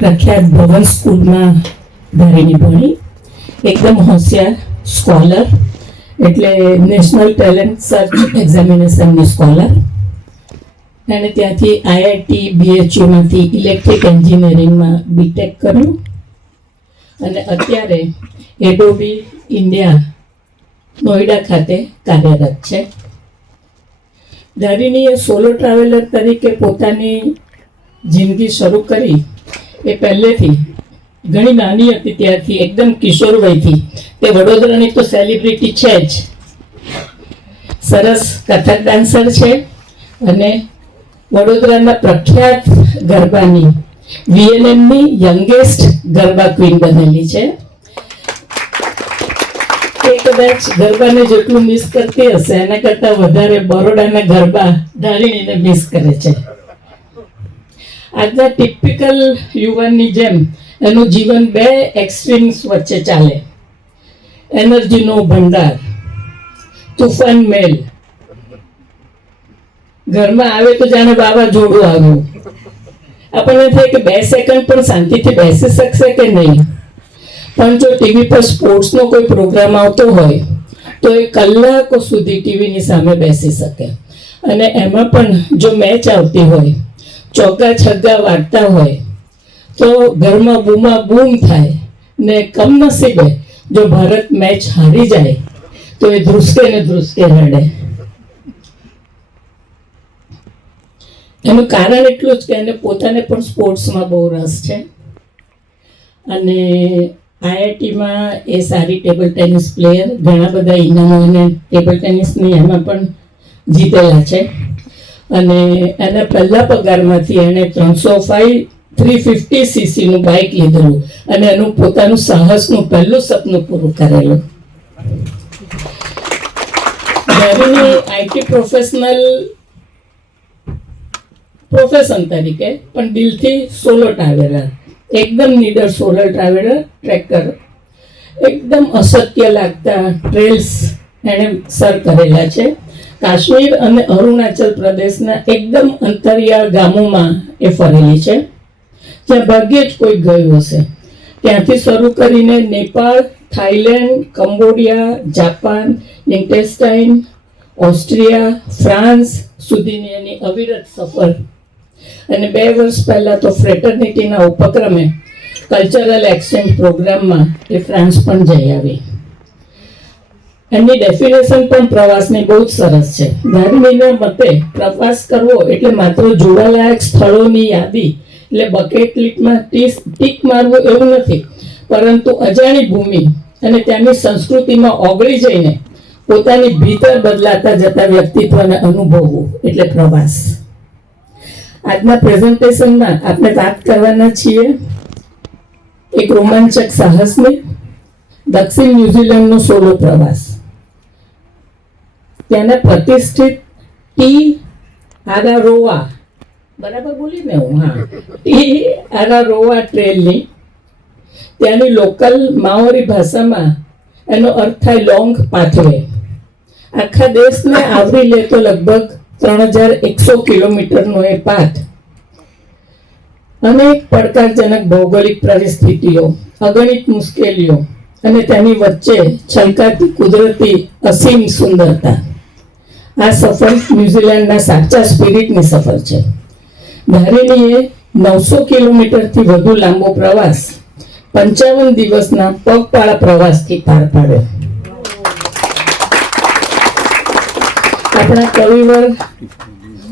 પ્રખ્યાત ભવન સ્કૂલમાં ધારીણી ભણી. એકદમ હોશિયાર સ્કોલર, એટલે નેશનલ ટેલેન્ટ સર્ચ એક્ઝામિનેશનની સ્કોલર. એણે ત્યાંથી આઈઆઈટી BHUમાંથી ઇલેક્ટ્રિક એન્જિનિયરિંગમાં બીટેક કર્યું અને અત્યારે એડોબી ઇન્ડિયા નોઈડા ખાતે કાર્યરત છે. ધારીણીએ સોલો ટ્રાવેલર તરીકે પોતાની જિંદગી શરૂ કરી એ પહેલેથી ઘણી નાની હતી ત્યારથી એકદમ કિશોર વયથી તે વડોદરાની તો સેલિબ્રિટી છે જ. સરસ કથક ડાન્સર છે અને વડોદરાના પ્રખ્યાત ગરબાની VNMની યંગેસ્ટ ગરબા ક્વીન બનેલી છે. એ કદાચ ગરબાને જેટલું મિસ કરતી હશે એના કરતાં વધારે બરોડાના ગરબા ધારીણીને મિસ કરે છે. આજના ટિપિકલ યુવાનની જેમ એનું જીવન બે એક્સ્ટ્રીમ્સ વચ્ચે ચાલે. એનર્જીનો ભંડાર, તુફાન મેલ. ઘરમાં આવે તો જાણે વાવાઝોડું આવ્યું. આપણને થાય કે 2 સેકન્ડ પણ શાંતિથી બેસી શકશે કે નહીં. પણ જો ટીવી પર સ્પોર્ટ્સનો કોઈ પ્રોગ્રામ આવતો હોય તો એ કલાકો સુધી ટીવીની સામે બેસી શકે. અને એમાં પણ જો મેચ આવતી હોય, ચોગ્ગા છગ્ગા વાગતા હોય તો ઘરમાં બૂમા બૂમ થાય ને કમનસીબે જો ભારત મેચ હારી જાય તો એ ધ્રુસકે ને ધ્રુસકે રડે. એનું કારણ એટલું જ કે એને પોતાને પણ સ્પોર્ટ્સમાં બહુ રસ છે અને આઈઆઈટીમાં એ સારી ટેબલ ટેનિસ પ્લેયર, ઘણા બધા ઇનામો એને ટેબલ ટેનિસની એમાં પણ જીતેલા છે. અને એના પહેલા પગારમાંથી એણે 350cc બાઇક લીધેલું અને એનું પોતાનું સાહસનું પહેલું સપનું પૂરું કરેલું. ધારીણી આઈટી પ્રોફેશન તરીકે પણ દિલથી સોલો ટ્રાવેલર, એકદમ નીડર સોલો ટ્રાવેલર, ટ્રેકર. એકદમ અશક્ય લાગતા ટ્રેલ્સ એણે સર કરેલા છે. કાશ્મીર અને અરુણાચલ પ્રદેશના એકદમ અંતરિયાળ ગામોમાં એ ફરેલી છે, જ્યાં ભાગ્યે જ કોઈ ગયું હશે. ત્યાંથી શરૂ કરીને Nepal, Thailand, Cambodia, Japan, Liechtenstein, Austria, France સુધીની એની અવિરત સફર. અને 2 વર્ષ પહેલાં તો ફ્રેટર્નિટીના ઉપક્રમે કલ્ચરલ એક્સચેન્જ પ્રોગ્રામમાં એ ફ્રાન્સ પણ જઈ આવી. એની ડેફિનેશન પણ પ્રવાસની બહુ જ સરસ છે. ધારીણીના મતે પ્રવાસ કરવો એટલે માત્ર જોવાલાયક સ્થળોની યાદી, એટલે બકેટ લિસ્ટમાં ટીક મારવું એવું નથી, પરંતુ અજાણી ભૂમિ અને ત્યાંની સંસ્કૃતિમાં ઓગળી જઈને પોતાની ભીતર બદલાતા જતા વ્યક્તિત્વને અનુભવવું એટલે પ્રવાસ. આજના પ્રેઝન્ટેશનમાં આપણે વાત કરવાના છીએ એક રોમાંચક સાહસની, દક્ષિણ ન્યુઝીલેન્ડનો સોલો પ્રવાસ. ત્યાંના પ્રતિષ્ઠિત ટી આરારોવા, બરાબર બોલી ને હું? હા, ટી આરારોવા ટ્રેલની, ત્યાંની લોકલ માઓરી ભાષામાં એનો અર્થ થાય લોંગ પાથવે. આખા દેશને આવરી લેતો લગભગ 3100 કિલોમીટરનો એ પાથ. અનેક પડકારજનક ભૌગોલિક પરિસ્થિતિઓ, અગણિત મુશ્કેલીઓ અને તેની વચ્ચે છલકાતી કુદરતી અસીમ સુંદરતા. આ સફર ન્યુઝીલેન્ડના સાચા સ્પિરિટની સફર છે. ધારીણીએ 900 કિલોમીટરથી વધુ લાંબો પ્રવાસ 55 દિવસના પગપાળા પ્રવાસથી પાર પાડ્યો. આપણા કવિવર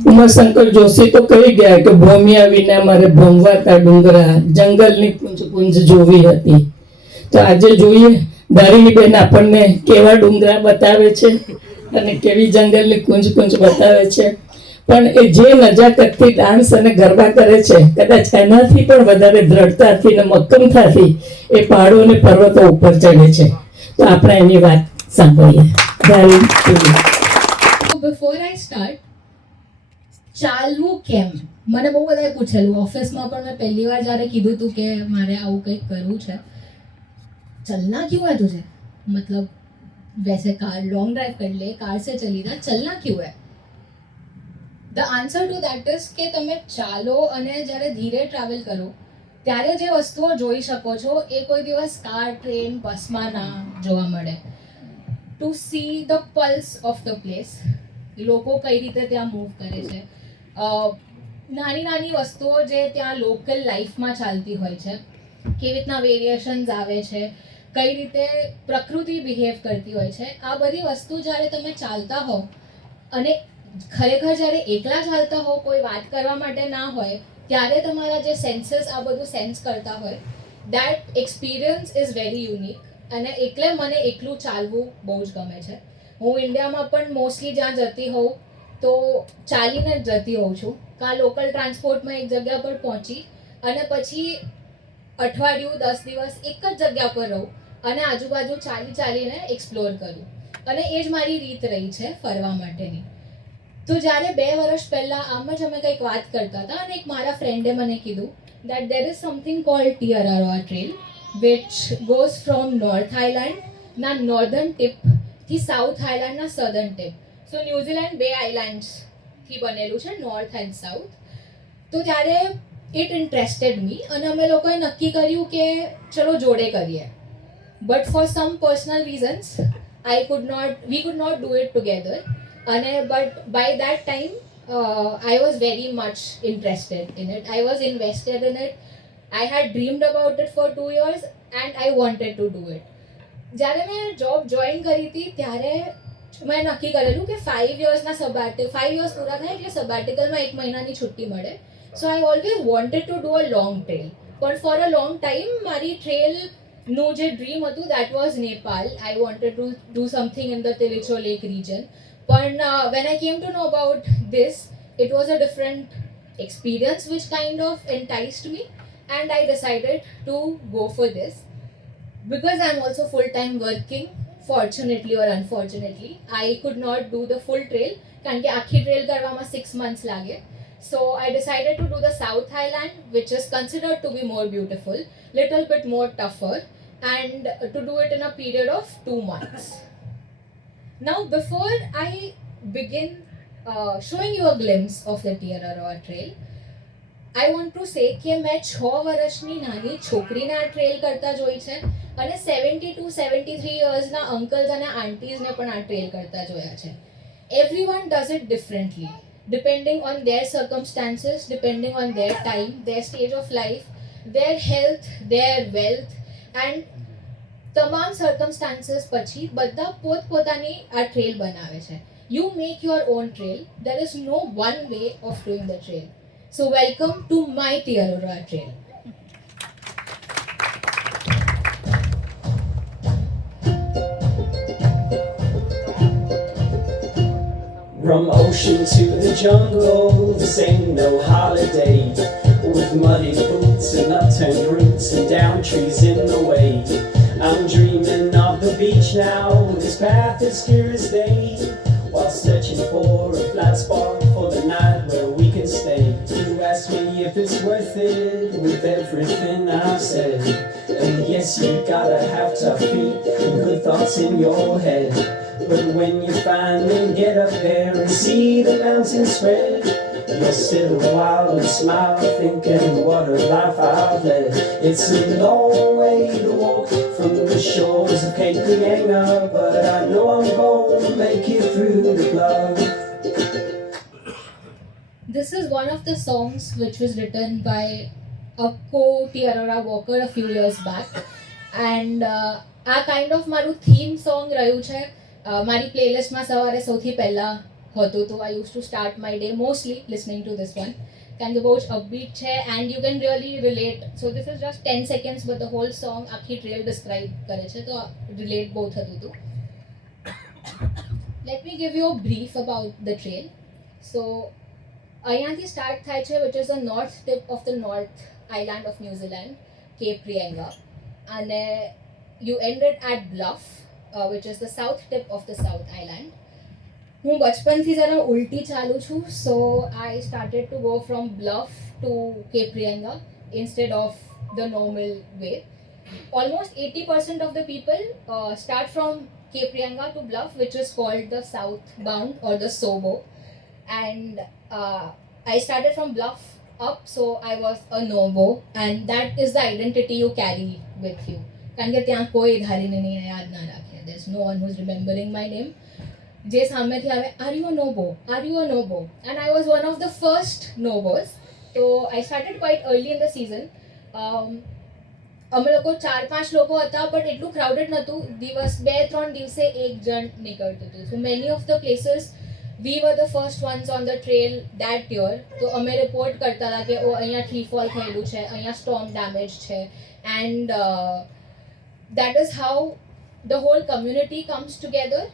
ઉમાશંકર જોશી તો કહી ગયા કે ભોમિયા વિના મારે ભોમવાતા ડુંગરા, જંગલની પૂંજ પૂંજ જોવી હતી. તો આજે જોઈએ ધારીણીબેન આપણને કેવા ડુંગરા બતાવે છે અને કેવી જંગલની કુંજ કુંજ બતાવે છે. પણ એ જે નજાકતથી ડાન્સ અને ગરબા કરે છે, કદાચ એનાથી પણ વધારે દ્રઢતાથી અને મક્કમતાથી એ પહાડો અને પર્વતો ઉપર ચડે છે. તો આપણે એની વાત સાંભળીએ. બિફોર આઈ સ્ટાર્ટ, ચાલવું કેમ? મને બહુ બધાએ પૂછેલું. ઓફિસમાં પણ મેં પહેલી વાર જ્યારે કીધું હતું કે મારે આવું કંઈક કરવું છે, चलना क्यों है तुझे? मतलब वैसे कार लॉन्ग ड्राइव कर ले, कार से चली जा, चलना क्यों है? The answer to that is કે તમે ચાલો અને જ્યારે ધીરે ટ્રાવેલ કરો ત્યારે જે વસ્તુઓ જોઈ શકો છો એ કોઈ દિવસ કાર ટ્રેન બસમાં ના જોવા મળે. To see the pulse of the place, લોકો કઈ રીતે ત્યાં મૂવ કરે છે, નાની નાની વસ્તુઓ જે ત્યાં લોકલ લાઈફમાં ચાલતી હોય છે, કેવી રીતના વેરિએશન્સ આવે છે, કઈ રીતે પ્રકૃતિ બિહેવ કરતી હોય છે, આ બધી વસ્તુ જ્યારે તમે ચાલતા હો અને ખરેખર જ્યારે એકલા ચાલતા હો, કોઈ વાત કરવા માટે ના હોય, ત્યારે તમારા જે સેન્સીસ આ બધું સેન્સ કરતા હોય, that experience is very unique. અને એટલે મને એકલું ચાલવું બહુ જ ગમે છે. હું ઇન્ડિયામાં પણ મોસ્ટલી જ્યાં જતી હોઉં તો ચાલીને જ જતી હોઉં છું. કાં લોકલ ટ્રાન્સપોર્ટમાં એક જગ્યા પર પહોંચી અને પછી અઠવાડિયું 10 દિવસ એક જ જગ્યા પર રહું અને આજુબાજુ ચાલીને એક્સપ્લોર કરું. અને એ જ મારી રીત રહી છે ફરવા માટેની. તો જ્યારે 2 વર્ષ પહેલાં આમ જ અમે કંઈક વાત કરતા હતા અને એક મારા ફ્રેન્ડે મને કીધું that there is something called Te Araroa trail which goes from north આઇલેન્ડના નોર્ધન ટિપથી સાઉથ આઇલેન્ડના સધર્ન ટિપ. સો ન્યૂઝીલેન્ડ 2 આઇલેન્ડ્સથી બનેલું છે, નોર્થ એન્ડ સાઉથ. તો ત્યારે ઇટ ઇન્ટરેસ્ટેડ મી અને અમે લોકોએ નક્કી કર્યું કે ચલો જોડે કરીએ. But for some personal reasons we could not do it together. But by that time I was very much interested in it. I was invested in it. I had dreamed about it for 2 years and I wanted to do it. જ્યારે મેં job join કરી હતી ત્યારે મેં નક્કી કરેલું કે 5 યર્સના 5 years પૂરા થાય એટલે સબાટિકલમાં 1 મહિનાની છૂટ્ટી મળે. So I always wanted to do a long trail. પણ ફોર અ લોંગ ટાઈમ મારી ટ્રેલનું જે ડ્રીમ હતું that was Nepal. I wanted to do something in the Tilicho lake region. But when I came to know about this, it was a different experience which kind of enticed me, and I decided to go for this. Because I'm also full-time working, fortunately or unfortunately, I could not do the full trail. કારણ કે આખી trail કરવામાં 6 months લાગે. So I decided to do the South Highland, which is considered to be more beautiful, little bit more tougher, and to do it in a period of 2 months. Now, before I begin showing you a glimpse of the Tiararoa trail, I want to say કે મેં 6 વર્ષની નાની છોકરીને આ trail કરતા જોઈ છે અને 70 to 73 યર્સના અંકલ્સ અને આંટીઝને પણ આ ટ્રેલ કરતા જોયા છે. Everyone does it differently, depending on their circumstances, depending on their time, their stage of life, their health, their wealth, and તમામ સર્કમસ્ટાન્સીસ પછી બધા પોતપોતાની આ ટ્રેલ બનાવે છે. You make your own trail. There is no one way of doing the trail. So welcome to my Tiararoa trail. From ocean to the jungle, this ain't no holiday. With muddy boots and upturned roots and down trees in the way. I'm dreaming of the beach now, this path is clear as day. While searching for a flat spot for the night where we can stay. You ask me if it's worth it with everything I've said. And yes, you gotta have tough feet and good thoughts in your head. But when you finally get up there and see the mountains spread, you'll sit a while and smile, thinking what a life I've led. It's a long way to walk from the shores of Cape Reinga, but I know I'm gonna make it through the bluff. This is one of the songs which was written by a co-Tiararoa walker a few years back. And આ kind of મારું theme song રહ્યું છે. મારી પ્લેલિસ્ટમાં સવારે સૌથી પહેલાં હતું તો I use to start my day mostly listening to this one. કારણ કે બહુ જ અપબીટ છે and you can really relate. So this is just 10 seconds but the whole song આખી ટ્રેલ ડિસ્ક્રાઇબ કરે છે તો રિલેટ બહુ થતું હતું. Let me give you a brief about the trail. સો અહીંયાથી સ્ટાર્ટ થાય છે which is the north tip of the north island of New Zealand, Cape Reinga, અને you ended at Bluff which is the south tip of the South Island. હું બચપનથી જરા ઉલટી ચાલું છું, so I started to go from Bluff to Cape Reinga instead of the normal way. Almost 80% of the people start from Cape Reinga to Bluff, which is called the southbound or the Sobo. And I started from Bluff up, so I was a no-go, and that is the identity you carry with you. કારણ કે ત્યાં કોઈ ધારીને નહીં યાદ ના રાખે. There's no one who's remembering my name. જે સામેથી આવે, are you a no-go? Are you a no-go? And I was one of the first no-gos. So I started quite early in the season. અમે લોકો 4-5 લોકો હતા, but એટલું crowded નહોતું. દિવસ 2-3 દિવસે એક જણ નીકળતું હતું. So many of the places we were the first ones on the trail that year. તો અમે રિપોર્ટ કરતા હતા કે ઓ અહીંયા ટ્રી ફોલ થયેલું છે, અહીંયા સ્ટોર્મ ડેમેજ છે. And that is how the whole community comes together.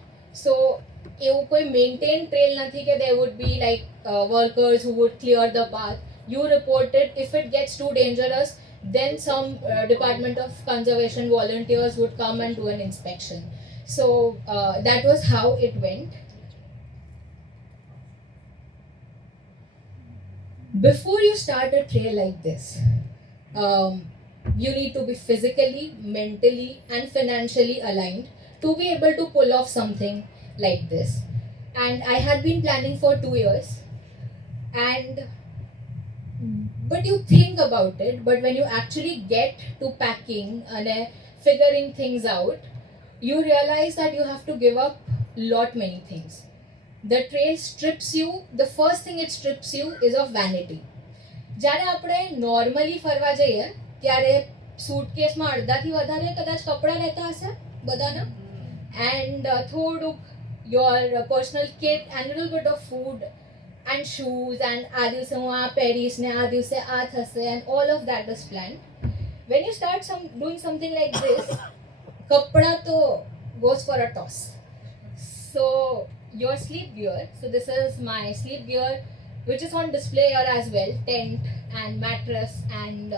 So એવું કોઈ maintained trail નથી કે there would be like workers who would clear the path. You report it. If it gets too dangerous, then some Department of Conservation volunteers would come and do an inspection. So that was how it went. Before you start a trail like this, you need to be physically, mentally, and financially aligned to be able to pull off something like this. And I had been planning for 2 years. And but you think about it, but when you actually get to packing and figuring things out, you realize that you have to give up lot many things. The trail strips you. The first thing it strips you is of vanity. જ્યારે આપણે normally ફરવા જઈએ ત્યારે સૂટકેસમાં અડધાથી વધારે કદાચ કપડાં રહેતા હશે બધાના, એન્ડ થોડુંક your personal kit and little bit of food and shoes and આ દિવસે હું આ પહેરીશ ને આ દિવસે આ થશે, and all of that is plan. When you start doing something like this, કપડાં તો goes for a toss. So your sleep gear, so this is my sleep gear which is on display here as well, tent and mattress and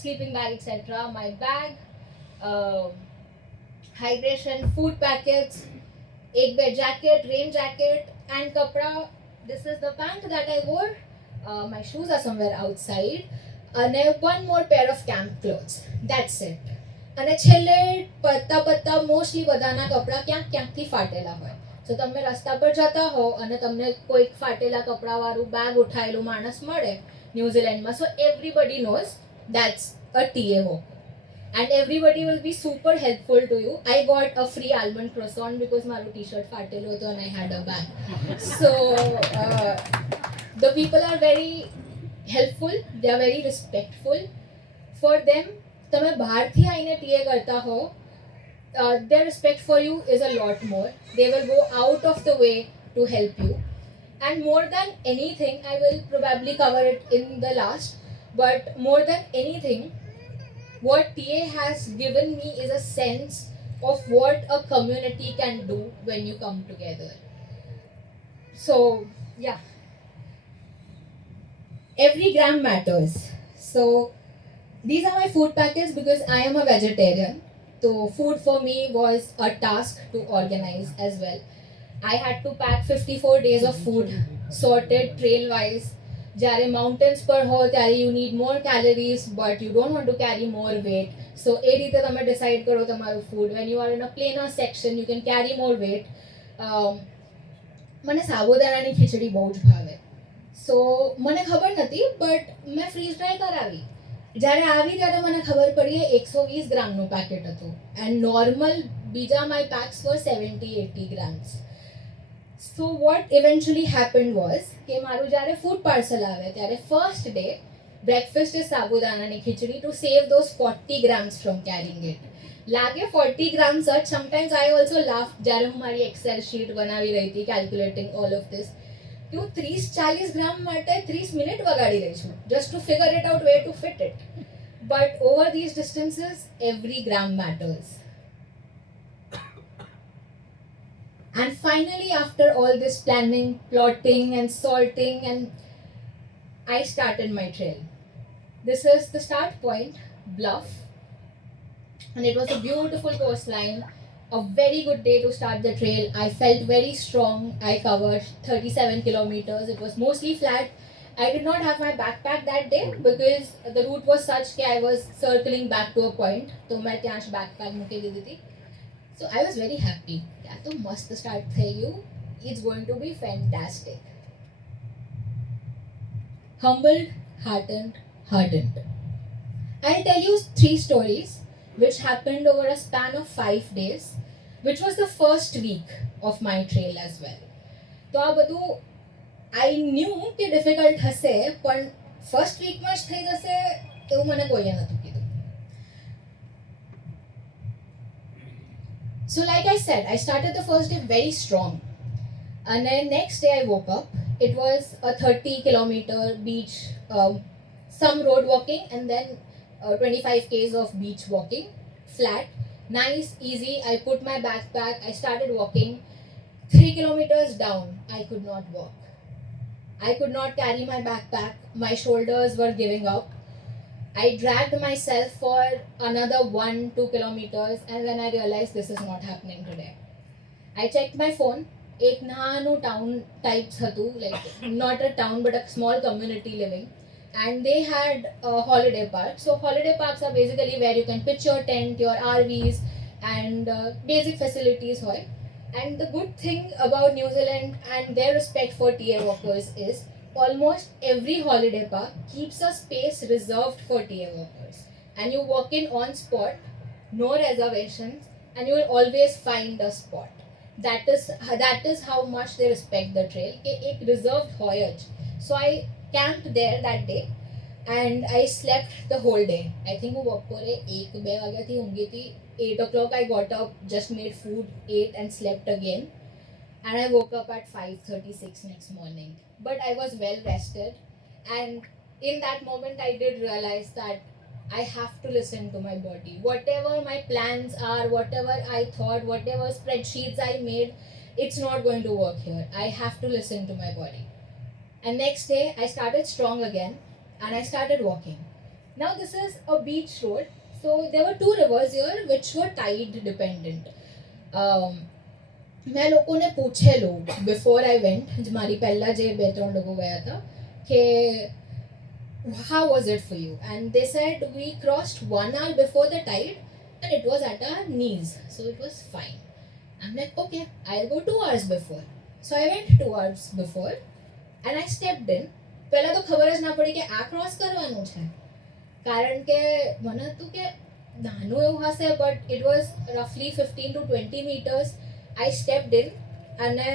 sleeping bag, etc. My bag, hydration, food packets, एक bed jacket, rain jacket and kapra. This is the pant that I wore. My shoes are somewhere outside. And one more pair of camp clothes. That's it. અને છેલ્લે પત્તા mostly બધાના કપડાં ક્યાંક ક્યાંકથી ફાટેલા હોય. સો તમે રસ્તા પર જતા હો અને તમને કોઈક ફાટેલા કપડાવાળું બેગ ઉઠાયેલું માણસ મળે ન્યૂઝીલેન્ડમાં, so everybody knows that's a TA walk. And everybody will be super helpful to you. I got a free almond croissant because મારું t-shirt ફાટેલું હતું and I had a bag. So the people are very helpful. They are very respectful. For them, તમે બહારથી આવીને TA કરતા હો, their respect for you is a lot more. They will go out of the way to help you. And more than anything, I will probably cover it in the last, but more than anything, what TA has given me is a sense of what a community can do when you come together. So, yeah. Every gram matters. So, these are my food packets because I am a vegetarian. So food for me was a task to organize as well. I had to pack 54 days of food, sorted trail wise. જ્યારે mountains પર હો ત્યારે you need more calories but you don't want to carry more weight. So એ રીતે તમે decide કરો તમારું food. When you are in a plainer section, you can carry more weight. મને સાબુદાણાની ખીચડી બહુ જ ભાવે. So મને ખબર નથી બટ મેં ફ્રીઝ ડ્રાય કરાવી. જ્યારે આવી ત્યારે મને ખબર પડી 120 ગ્રામનું પેકેટ હતું એન્ડ નોર્મલ બીજા my packs were 70-80 grams. So what eventually happened was કે મારું જ્યારે ફૂડ પાર્સલ આવે ત્યારે ફર્સ્ટ ડે બ્રેકફાસ્ટ ઇઝ સાબુદાણાની ખીચડી to save those 40 grams from carrying it. લાગે 40 grams જ. સમટાઈમ્સ આઈ ઓલ્સો લાફ જ્યારે હું મારી એક્સેલ શીટ બનાવી રહી હતી કેલ્ક્યુલેટિંગ ઓલ ઓફ ધીસ. હું 30-40 ગ્રામ માટે 30 મિનિટ વગાડી રહી છું just to figure it out where to fit it. But over these distances, every gram matters. And finally, after all this planning, plotting and sorting, and I started my trail. This is the start point, Bluff. And it was a beautiful coastline. A very good day to start the trail. I felt very strong. I covered 37 kilometers. It was mostly flat. I did not have my backpack that day because the route was such that I was circling back to a point. So I ત્યાં જ backpack મૂકી દીધી હતી. So I was very happy. Yeah, તો મસ્ત start થઈ ગયું. It's going to be fantastic. Humbled, heartened, hardened. I'll tell you 3 stories which happened over a span of 5 days, which was the first week of my trail as well. તો આ બધું I knew કે difficult હશે, પણ first વીકમાં જ થઈ જશે એવું મને કોઈએ નહોતું કીધું. So like I said, I started the first day very strong. And then next day I woke up. It was a 30 kilometer beach, some road walking and then 25 k's of beach walking, flat, nice, easy. I put my backpack, I started walking. 3 kilometers down, I could not walk. I could not carry my backpack. My shoulders were giving up. I dragged myself for another 1-2 kilometers and then I realized this is not happening today. I checked my phone. એક નાનું town types હતું, like not a town but a small community living, and they had a holiday park. So holiday parks are basically where you can pitch your tent, your RVs, and basic facilities hoy. And the good thing about New Zealand and their respect for TA workers is almost every holiday park keeps a space reserved for TA workers, and you walk in on spot, no reservations, and you will always find a spot. That is how much they respect the trail. एक reserved होय ज. So I camped there that day and I slept the whole day. I think वो बपोरे 1-2 वागे थी ઊંઘી थी. 8 o'clock I got up, just made food, ate and slept again. And I woke up at 5:36 next morning. But I was well rested, and in that moment I did realize that I have to listen to my body. Whatever my plans are, whatever I thought, whatever spreadsheets I made, it's not going to work here. I have to listen to my body. And next day, I started strong again and I started walking. Now, this is a beach road. So, there were 2 rivers here which were tide dependent. मैं लोगों ने पूछेલું before I went, મારી પહેલા જે 2-3 લોકો ગયા હતા, કે how was it for you? And they said we crossed 1 hour before the tide and it was at our knees, so it was fine. I'm like, okay, I'll go 2 hours before. So I went 2 hours before and I stepped in. પહેલા તો ખબર જ ના પડી કે આ cross કરવાનું છે, કારણ કે મને હતું કે નાનું એવું હશે, but it was roughly 15 to 20 meters. I stepped in અને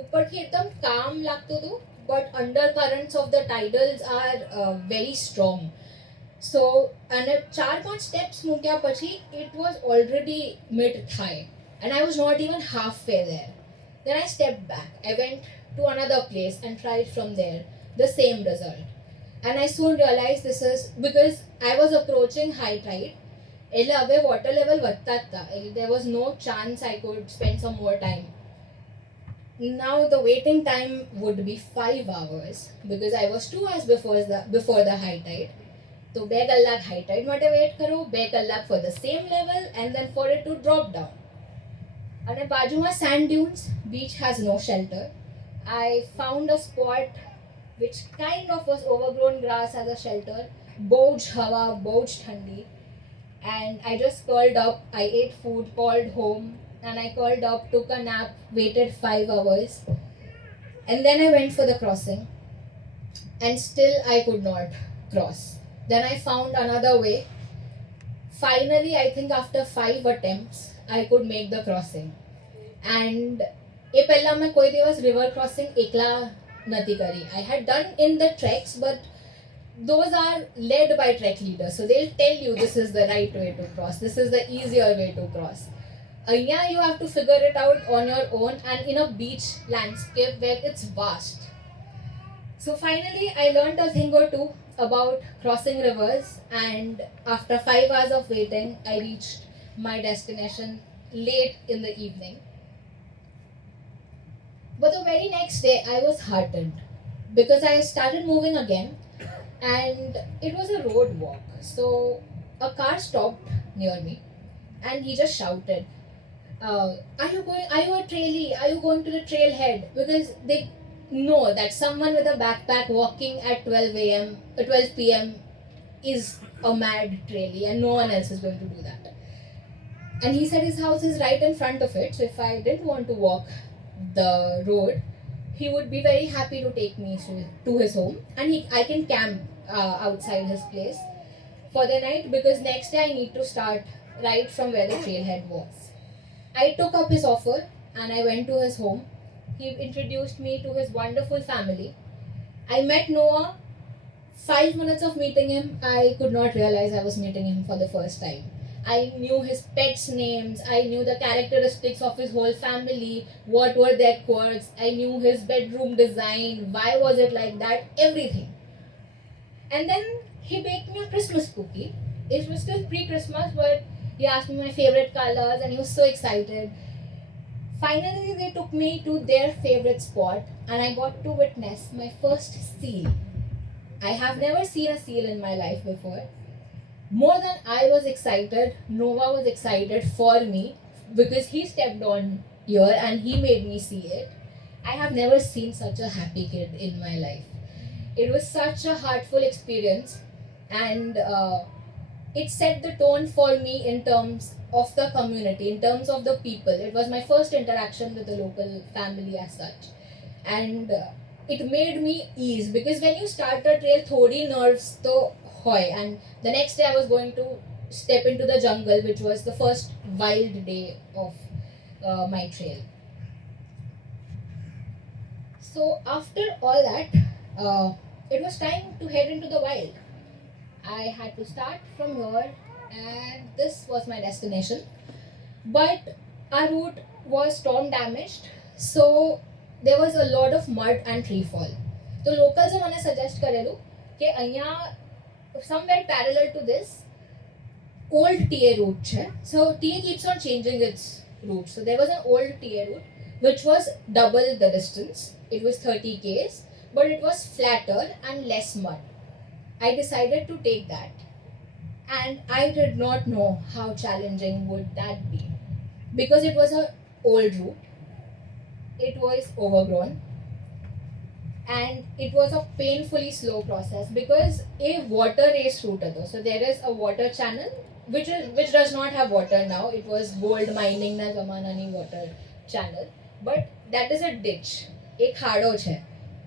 ઉપરથી એકદમ કામ લાગતું હતું, but undercurrents of the tidals are very strong. So, and 4-5 steps મૂક્યા પછી it was already mid-thigh and I was not even halfway there. Then I stepped back. I went to another place and tried from there. The same result. And I soon realized this is because I was approaching high tide. એટલે હવે water level વધતા જ હતા. There was no chance I could spend some more time. Now the waiting time would be 5 hours because I was 2 hours before the high tide. So 2 કલાક high tide માટે wait કરો, 2 કલાક for the same level and then for it to drop down. અને બાજુમાં sand dunes, beach has no shelter. I found a spot which kind of was overgrown grass as a shelter. બહુ જ હવા, બહુ જ ઠંડી. And I just curled up, I ate food, called home, and I curled up, took a nap, waited 5 hours, and then I went for the crossing, and still I could not cross. Then I found another way. Finally, I think after 5 attempts, I could make the crossing. And એ પહેલા મેં કોઈ દિવસ river crossing એકલા નથી કરી. I had done in the treks, but those are led by trek leaders, so they'll tell you this is the right way to cross, this is the easier way to cross. Yeah, you have to figure it out on your own and in a beach landscape where it's vast. So finally I learned a thing or two about crossing rivers, and after 5 hours of waiting I reached my destination late in the evening. But the very next day I was heartened because I started moving again. And it was a road walk. So a car stopped near me and he just shouted, are you a trailie? Are you going to the trailhead? Because they know that someone with a backpack walking at 12 p.m. is a mad trailie and no one else is going to do that. And he said his house is right in front of it, so if I didn't want to walk the road, he would be very happy to take me to his home, and I can camp outside his place for the night, because next day I need to start right from where the trailhead was. I took up his offer and I went to his home. He introduced me to his wonderful family. I met Noah. 5 minutes of meeting him, I could not realize I was meeting him for the first time. I knew his pets' names, I knew the characteristics of his whole family, what were their quirks, I knew his bedroom design, why was it like that, everything. And then he baked me a Christmas cookie. It was still pre-Christmas, but he asked me my favorite colors and he was so excited. Finally, they took me to their favorite spot and I got to witness my first seal. I have never seen a seal in my life before. More than I was excited, Noah was excited for me because he stepped on here and he made me see it. I have never seen such a happy kid in my life. It was such a heartful experience, and it set the tone for me in terms of the community, in terms of the people. It was my first interaction with the local family as such. And it made me ease, because when you start a trail, thodi nerves to hoy, and the next day I was going to step into the jungle, which was the first wild day of my trail. So after all that, it was time to head into the wild. I had to start from here and this was my destination. But our route was storm damaged, so there was a lot of mud and tree fall. So locals મને suggest કરેલું કે અહીંયા somewhere parallel to this old TA route છે. So TA keeps on changing its route. So there was an old TA route which was double the distance. It was 30 km, but it was flatter and less mud. I decided to take that, and I did not know how challenging would that be, because it was a old route. It was overgrown and it was a painfully slow process because a water race route હતો. So there is a water channel which does not have water now. It was gold mining na zamanani water channel, but that is a ditch. એક ખાડો છે,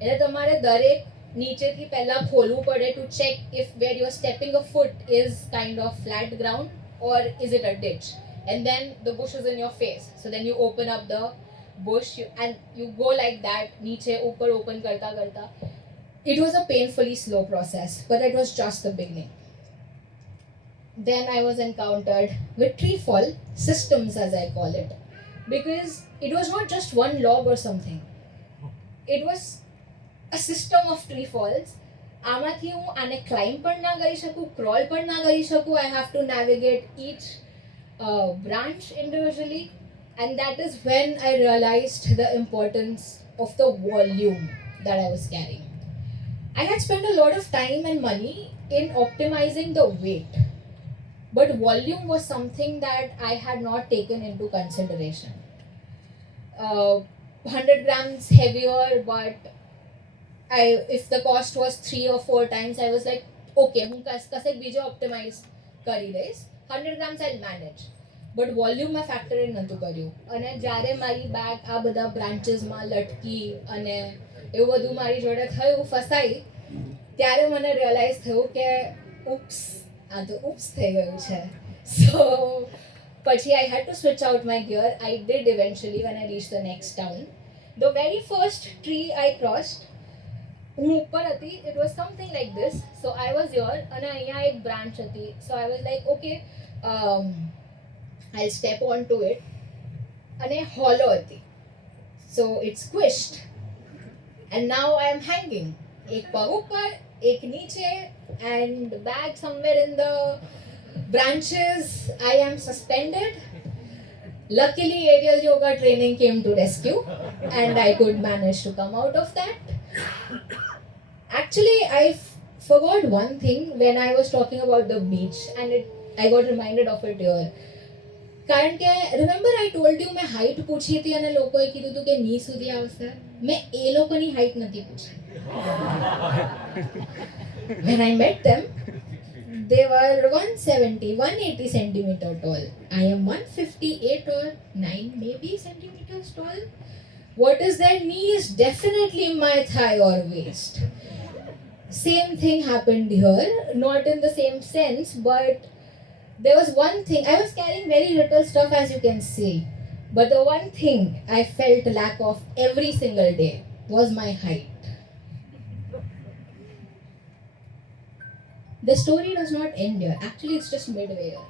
એટલે તમારે દરેક નીચેથી પહેલા ખોલવું પડે to check if where you are stepping a foot is kind of flat ground or is it a ditch, and then the bush is in your face. So then you open up the bush and you go like that, niche upar open karta karta. It was a painfully slow process, but it was just the beginning. Then I was encountered with tree fall systems, as I call it, because it was not just one log or something. It was a system of tree falls. આમાંથી હું આને climb પણ ના કરી શકું, crawl પણ ના કરી શકું. I have to navigate each branch individually. And that is when I realized the importance of the volume that I was carrying. I had spent a lot of time and money in optimizing the weight, but volume was something that I had not taken into consideration. 100 grams heavier, but if the cost was 3 or 4 times, I was like, okay, હું કસેક બીજો optimize કરી દઈશ. 100 grams I'll manage. But volume મેં factor in નહોતું કર્યું, અને જ્યારે મારી બેગ આ બધા બ્રાન્ચીસમાં લટકી અને એવું બધું મારી જોડે થયું, ફસાઈ, ત્યારે મને રિયલાઇઝ થયું કે ઉપ્સ, આ તો ઉપ્સ થઈ ગયું છે. સો પછી I had to switch out my gear. I did eventually when I reached the next town. The very first tree I crossed, હું ઉપર હતી, it was something like this. So I was here અને અહીંયા એક branch હતી. So I was like, okay, I'll step onto it. And a hollow હતી. So it squished. And now I am hanging. Ek pag upar, ek niche, and bag somewhere in the branches. I am suspended. Luckily, aerial yoga training came to rescue, and I could manage to come out of that. Actually, I forgot one thing when I was talking about the beach, and I got reminded of it here. કારણ કે remember I told you મેં height પૂછી હતી અને લોકોએ કીધું હતું કે ની સુધી આવશે. મેં એ લોકોની હાઈટ નથી પૂછી. When I met them, they were 170, 180 centimeter tall. I am 158 or 9 maybe centimeters tall. What is their knee is definitely my thigh or waist. Same thing happened here, not in the same sense, but there was one thing. I was carrying very little stuff, as you can see, but the one thing I felt lack of every single day was my height. The story does not end here. Actually, it's just midway here.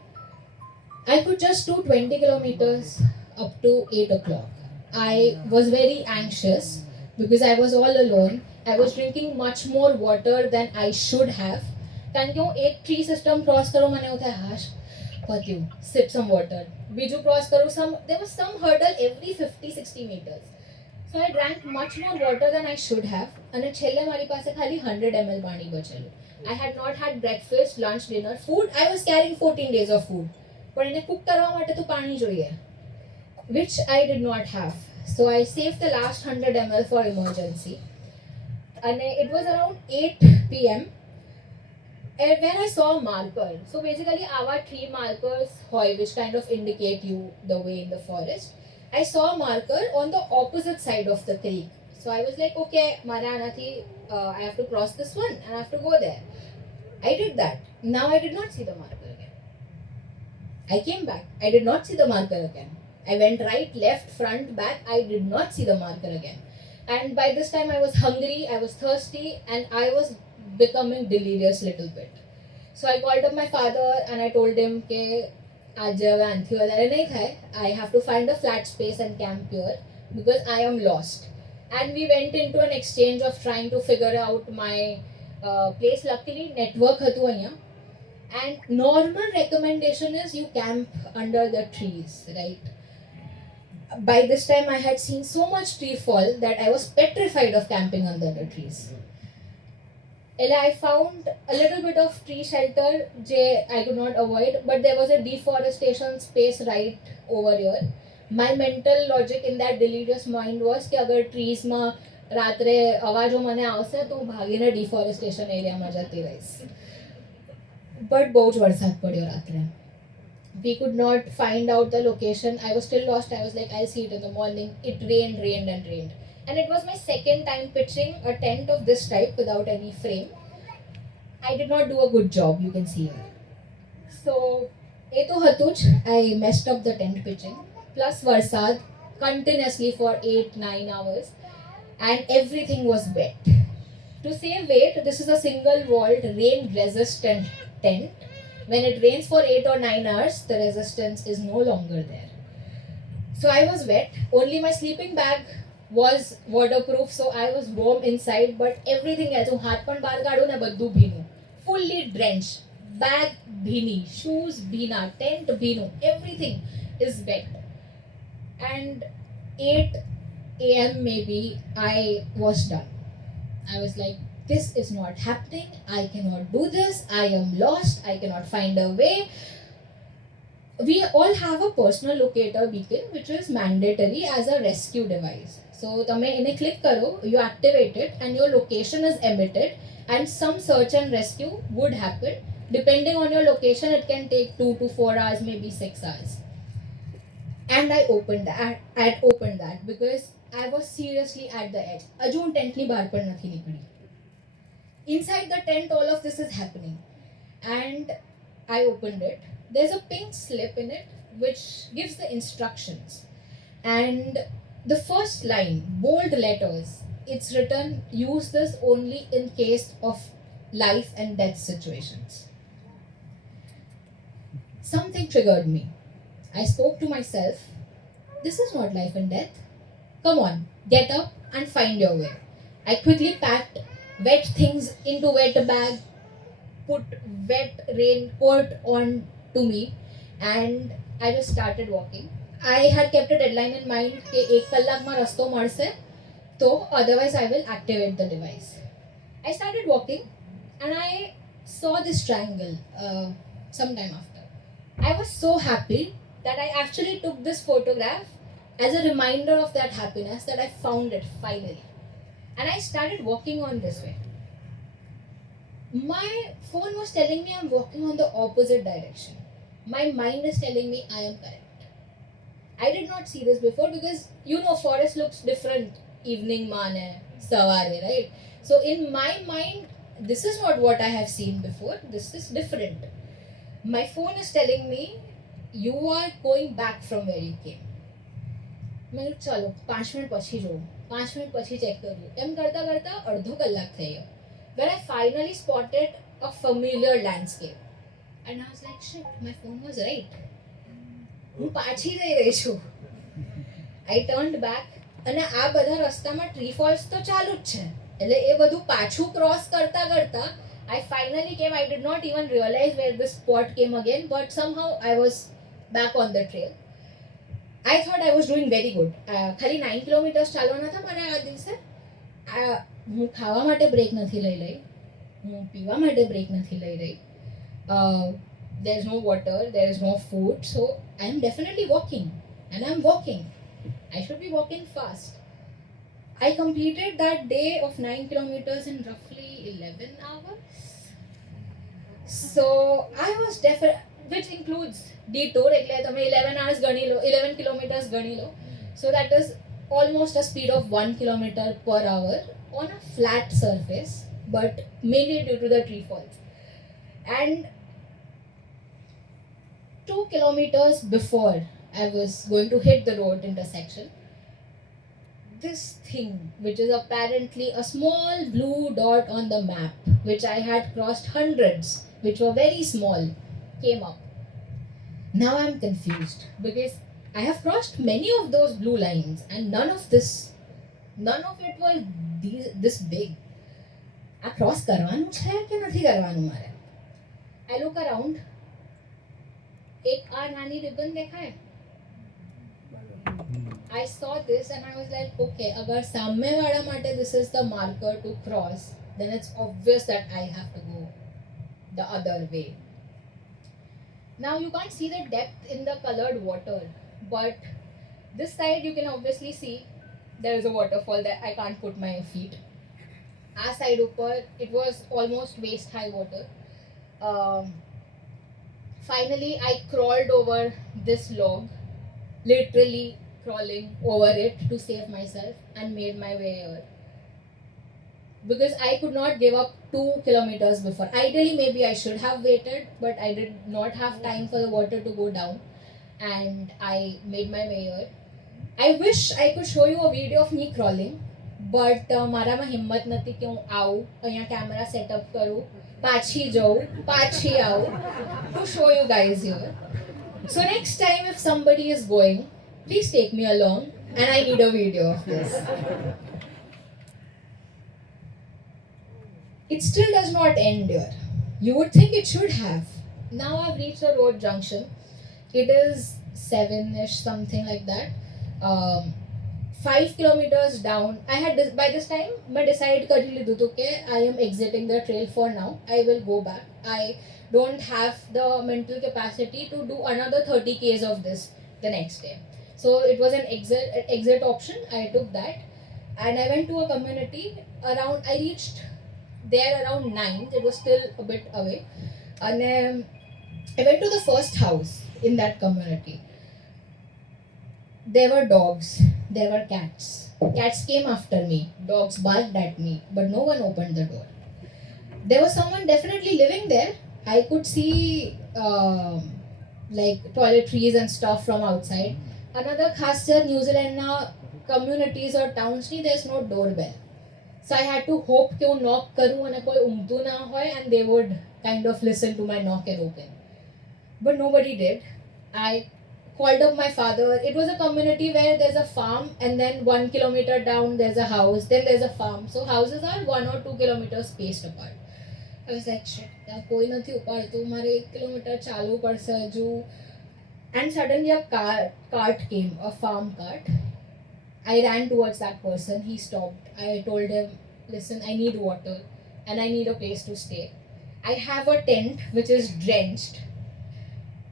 I could just do 20 kilometers up to 8 o'clock. I was very anxious because I was all alone. I was drinking much more water than I should have. કારણ કે હું એક tree system cross કરું મને એવું થાય હાશ પત્યું sip some water. બીજું cross કરું there was some hurdle every 50-60 meters. So I drank much more water than I should have અને છેલ્લે મારી પાસે ખાલી 100 ml પાણી બચેલું. I had not had breakfast, lunch, dinner, food. I was carrying 14 days of food. પણ એને cook કરવા માટે તો પાણી જોઈએ, which I did not have. So I saved the last 100 ml for emergency. And it was around 8 p.m. And when I saw a marker, so basically our 3 markers hoy, which kind of indicate you the way in the forest. I saw a marker on the opposite side of the creek. So I was like, okay, I have to cross this one and I have to go there. I did that. Now I did not see the marker again. I came back. I did not see the marker again. I went right, left, front, back. I did not see the marker again. And by this time I was hungry, I was thirsty, and I was becoming delirious little bit. So I called up my father and I told him that I have to find a flat space and camp here because I am lost. And we went into an exchange of trying to figure out my place. Luckily network hatu anya. And normal recommendation is you camp under the trees, right? By this time I had seen so much tree fall that I was petrified of camping under the trees. I found a little bit of tree shelter I could not avoid, but there was a deforestation space right over here. My mental logic in that delirious mind was कि अगर trees में रात्रे आवाजों मने आवसे तो भागीने deforestation area में जाती रहीश. But बहुत वरसाद पड़्यो रात्रे. We could not find out the location. I was still lost. I was like, I'll see it in the morning. It rained. And it was my second time pitching a tent of this type without any frame. I did not do a good job, you can see here. So, I messed up the tent pitching. Plus varsad continuously for 8-9 hours. And everything was wet. To save weight, this is a single walled rain resistant tent. When it rains for 8 or 9 hours, the resistance is no longer there. So I was wet. Only my sleeping bag was waterproof, so I was warm inside, but everything else, हाथ पण बाहर काढू ना बद्दू भीनू, fully drenched, bag भीनी, shoes Bhina, tent भीनू, everything is wet. And 8 a.m. maybe I was done. I was like, this is not happening. I cannot do this. I am lost. I cannot find a way. We all have a personal locator beacon, which is mandatory as a rescue device. So, તમે એને click કરો, you activate it, and your location is emitted, and some search and rescue would happen. Depending on your location, it can take 2 to 4 hours, maybe 6 hours. And I opened that because I was seriously at the edge. Ajun tent ni bahar par nathi nikadi. Inside the tent, all of this is happening. And I opened it. There's a pink slip in it which gives the instructions. And the first line, bold letters, it's written, use this only in case of life and death situations. Something triggered me. I spoke to myself, this is not life and death. Come on, get up and find your way. I quickly packed wet things into wet bag, put wet raincoat on to me, and I just started walking. I had kept a deadline in mind कि 1 कलाक में रास्ता मरसे, तो otherwise I will activate the device. I started walking and I saw this triangle sometime after. I was so happy that I actually took this photograph as a reminder of that happiness that I found it finally. And I started walking on this way. My phone was telling me I'm walking on the opposite direction. My mind is telling me I am correct. I did not see this before because, forest looks different evening mane, savare, right? So in my mind, this is not what I have seen before, this is different. My phone is telling me you are going back from where you came. મેં કીધું ચલો 5 minute પછી જોઉં, 5 minute પછી check કરું, એમ કરતાં કરતાં અડધો કલાક થઈ ગયો. When I finally spotted a familiar landscape and I was like shit, my phone was right. હું પાછી જઈ રહી છું. I turned back અને આ બધા રસ્તામાં ટ્રી ફોલ્સ તો ચાલુ જ છે, એટલે એ બધું પાછું ક્રોસ કરતા કરતા I finally came. I did not even realize where this spot came again, but somehow I was back on the trail. I thought I was doing very good. ખાલી 9 કિલોમીટર્સ ચાલવાના હતા મારે આ દિવસે. હું ખાવા માટે બ્રેક નથી લઈ રહી, હું પીવા માટે બ્રેક નથી લઈ રહી. There is no water, there is no food, so I am definitely walking, and I am walking. I should be walking fast. I completed that day of 9 kilometers in roughly 11 hours. So I was definitely, which includes detour, એટલે તમે 11 hours ગણી લો, 11 kilometers ગણી લો. So that is almost a speed of 1 kilometer per hour on a flat surface, but mainly due to the tree falls. And 2 kilometers before I was going to hit the road intersection, this thing, which is apparently a small blue dot on the map, which I had crossed hundreds, which were very small, came up. Now I'm confused because I have crossed many of those blue lines and none of it was this big. આ cross કરવાનું છે કે નથી કરવાનું મારે? I look around, એક આ નાની રિબન દેખાય. I saw this and I was like, okay, agar સામે વાળા માટે this is the marker to cross, then it's obvious that I have to go the other way. Now you can't see the depth in the colored water, but this side you can obviously see there is a waterfall that I can't put my feet. Our side upper, it was almost waist high water. Finally I crawled over this log, literally crawling over it to save myself, and made my way here. Because I could not give up 2 kilometers before. Ideally maybe I should have waited, but I did not have time for the water to go down, and I made my way here. I wish I could show you a video of me crawling, but મારામાં હિંમત નથી કે હું આવું, અહીંયા camera setup કરું, પાછી જાઉં, પાછી આવું, to show you guys here. So next time if somebody is going, please take me along, and I need a video of this. It still does not end here. You would think it should have. Now I've reached a road junction. It is 7ish, something like that. 5 kilometers down. I had by this time I decided kari lidu to ke I am exiting the trail for now. I will go back. I don't have the mental capacity to do another 30 k's of this the next day. So it was an exit option. I took that, and I went to a community around. I reached there around 9. It was still a bit away, and I went to the first house in that community. There were dogs, there were cats. Cats came after me, dogs barked at me, but no one opened the door. There was someone definitely living there. I could see like toiletries and stuff from outside. Another khasiyat New Zealand na communities or towns ni there's no doorbell. So I had to hope કે હું knock કરું અને કોઈ ઊંઘતું ના હોય, and they would kind of listen to my knock and open. But nobody did. I called up my father. It was a community where there's a farm, and then 1 kilometer down there's a house, then there's a farm. So houses are 1 or 2 kilometers spaced apart. I was like, shit, કોઈ નથી ઉપાડતું, મારે 1 kilometer ચાલવું પડશે હજુ. And suddenly a cart came, a farm cart. I ran towards that person. He stopped. I told him, listen, I need water and I need a place to stay. I have a tent which is drenched.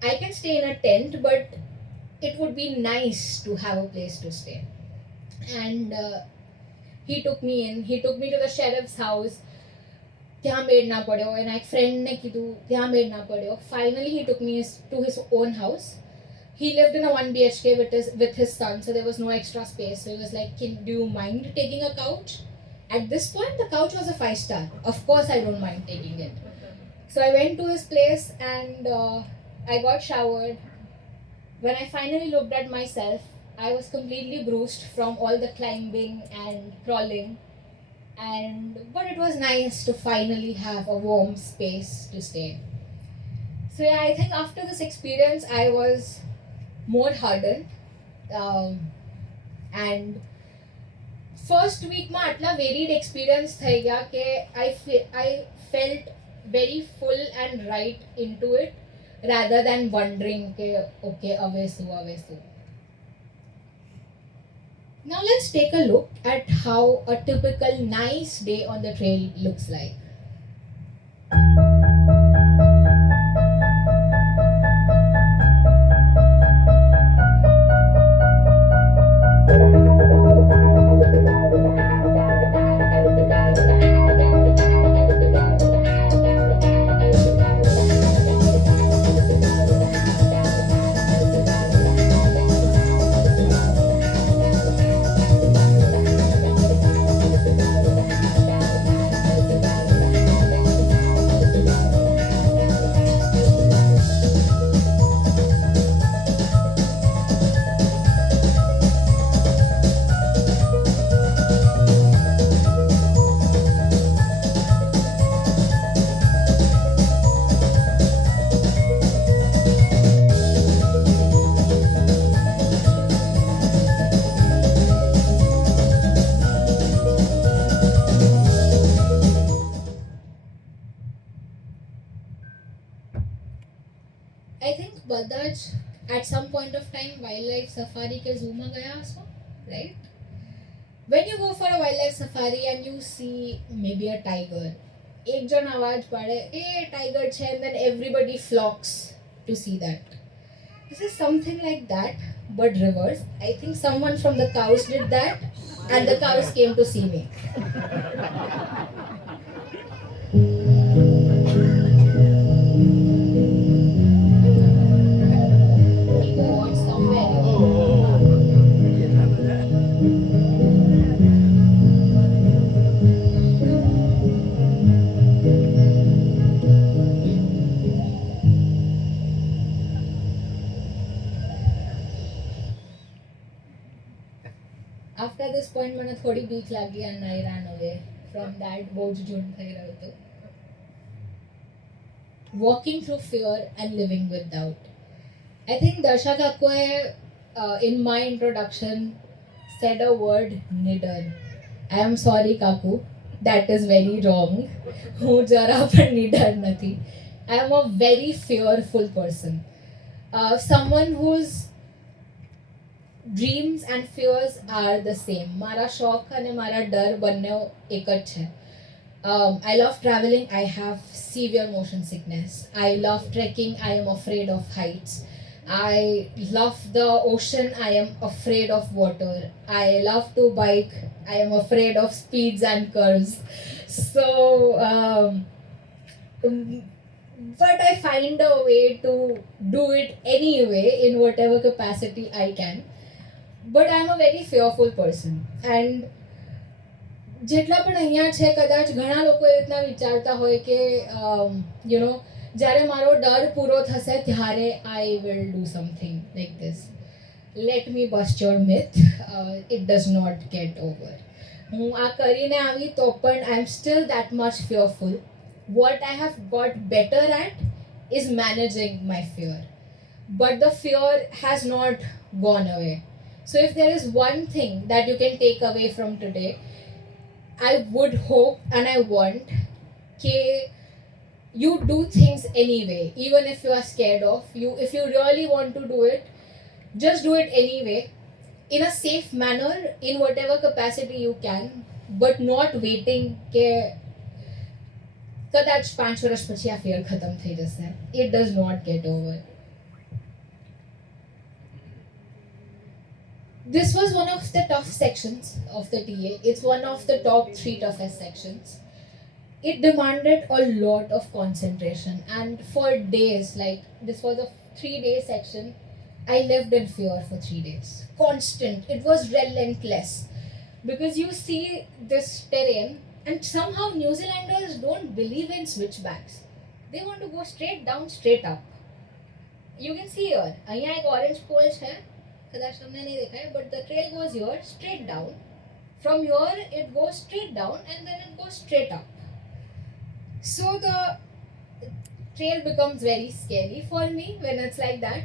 I can stay in a tent, but it would be nice to have a place to stay. And he took me in. He took me to the sheriff's house. ત્યાં મેળ ના પડ્યો, એના એક ફ્રેન્ડને કીધું, ત્યાં મેળ ના પડ્યો. Finally he took me to his own house. He lived in a 1 BHK with his son, so there was no extra space. So he was like, do you mind taking a couch? At this point, the couch was a 5-star. Of course, I don't mind taking it. So I went to his place and I got showered. When I finally looked at myself, I was completely bruised from all the climbing and crawling. But it was nice to finally have a warm space to stay. So yeah, I think after this experience, I was more hardened. And first week માં આટલા varied experience થઈ ગયા કે I felt very full and right into it rather than wondering કે okay હવે શું. Now let's take a look at how a typical nice day on the trail looks like. I think બધા જ at some point of time wildlife safari के zoo में गया हशो, right? When you go for a wildlife safari and you see maybe a tiger, एक जन आवाज पाड़े ए tiger छे and then everybody flocks to see that. This is something like that but reverse. I think someone from the cows did that and the cows came to see me. After this point, મને થોડી બીક લાગી and I ran away from that બહુ જ ઝૂંડ થઈ રહ્યું હતું. Walking through fear and living with doubt. I think Darsha Kakoe in my introduction said a word niddar. I am sorry Kaku, that is very wrong. હું જરા પણ niddar નથી. I am a very fearful person. Someone whose dreams and fears are the same. મારા શોખ અને મારા ડર બંને એક જ છે. I love traveling. I have severe motion sickness. I love trekking. I am afraid of heights. I love the ocean. I am afraid of water. I love to bike. I am afraid of speeds and curves. So, but I find a way to do it anyway in whatever capacity I can. But I'm a very fearful person. And જેટલા પણ અહીંયા છે કદાચ ઘણા લોકો એ રીતના વિચારતા હોય કે યુ નો જ્યારે મારો ડર પૂરો થશે ત્યારે I will do something like this. Let me bust your myth. It does not get over. હું આ કરીને આવી તો પણ I'm still that much fearful. What I have got better at is managing my fear. But the fear has not gone away. So if there is one thing that you can take away from today, I would hope and I want that you do things anyway, even if you are scared of you. If you really want to do it, just do it anyway, in a safe manner, in whatever capacity you can, but not waiting that કદાચ 5 વર્ષ પછી આ fear ખતમ થઈ જશે. It does not get over. This was one of the tough sections of the TA. It's one of the top 3 toughest sections. It demanded a lot of concentration, and for days, like this was a 3-day section, I lived in fear for 3 days. Constant. It was relentless. because you see this terrain, and somehow New Zealanders don't believe in switchbacks. They want to go straight down, straight up. You can see here, અહીંયા એક orange pole છે, કદાચ તમને નહીં દેખાય, but the trail goes here, straight down. From here, it goes straight down and then it goes straight up. So the trail becomes very scary for me when it's like that,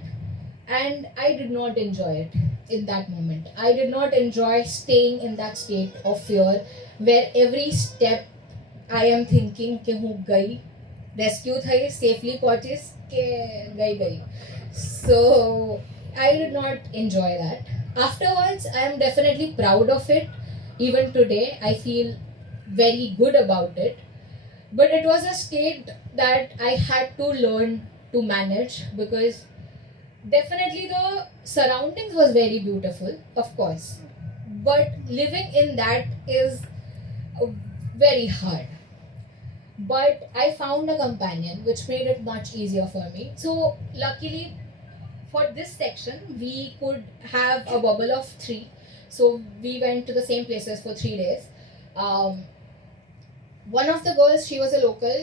and I did not enjoy it in that moment. I did not enjoy staying in that state of fear where every step I am thinking कि हूँ गई, rescue થઈ, safely પહોંચીશ કે ગઈ. So I did not enjoy that. Afterwards, I am definitely proud of it. Even today, I feel very good about it. But it was a state that I had to learn to manage, because definitely the surroundings was very beautiful, of course. But living in that is very hard. But I found a companion which made it much easier for me. So luckily for this section we could have a bubble of 3. So we went to the same places for 3 days. One of the girls, she was a local.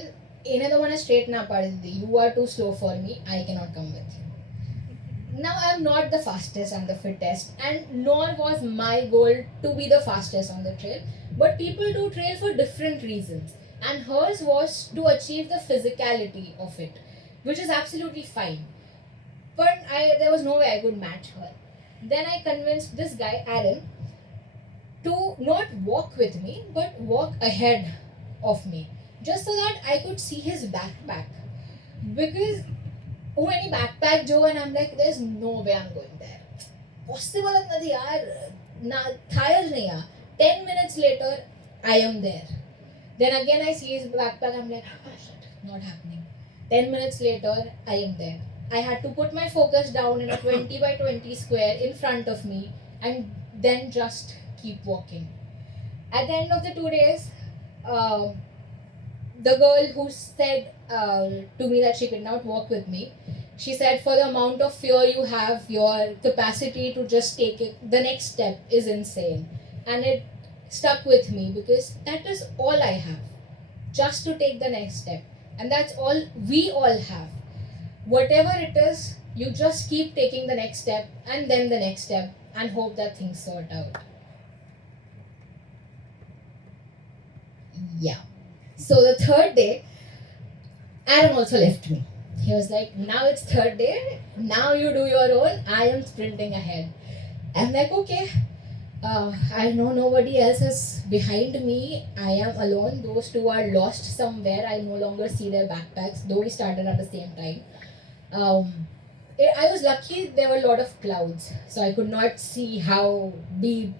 એને તો મને straight ના પાડી દીધી, you are too slow for me, I cannot come with you. Now I'm not the fastest and the fittest, and nor was my goal to be the fastest on the trail, but people do trail for different reasons, and hers was to achieve the physicality of it, which is absolutely fine. But there was no way I could match her. Then I convinced this guy Aaron to not walk with me but walk ahead of me, just so that I could see his backpack. Because when he backpack Joe, and I'm like, there's no way I'm going there. Possible જ નથી યાર, ના થાય જ નહીં યાર. 10 minutes later, I am there. Then again I see his backpack, I'm like, oh shit, not happening. 10 minutes later, I am there. I had to put my focus down in a 20 by 20 square in front of me and then just keep walking. At the end of the 2 days, the girl who said to me that she could not walk with me, she said, for the amount of fear you have, your capacity to just take it, the next step is insane. And it stuck with me, because that is all I have, just to take the next step. And that's all we all have. Whatever it is, you just keep taking the next step and then the next step and hope that things sort out. Yeah. So the third day, Aaron also left me. He was like, now it's third day, now you do your own, I am sprinting ahead. I'm like, okay, I know nobody else is behind me, I am alone. Those two are lost somewhere, I no longer see their backpacks, though we started at the same time. I was lucky there were a lot of clouds, so I could not see how deep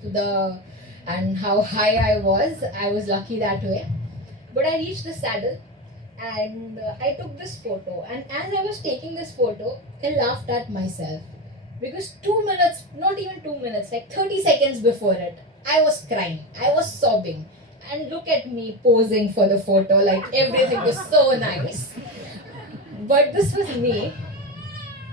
and how high I was. I was lucky that way. But I reached the saddle and I took this photo, and as I was taking this photo, I laughed at myself, because 2 minutes, not even 2 minutes, like 30 seconds before it, I was crying, I was sobbing, and look at me posing for the photo like everything was so nice. But this was me,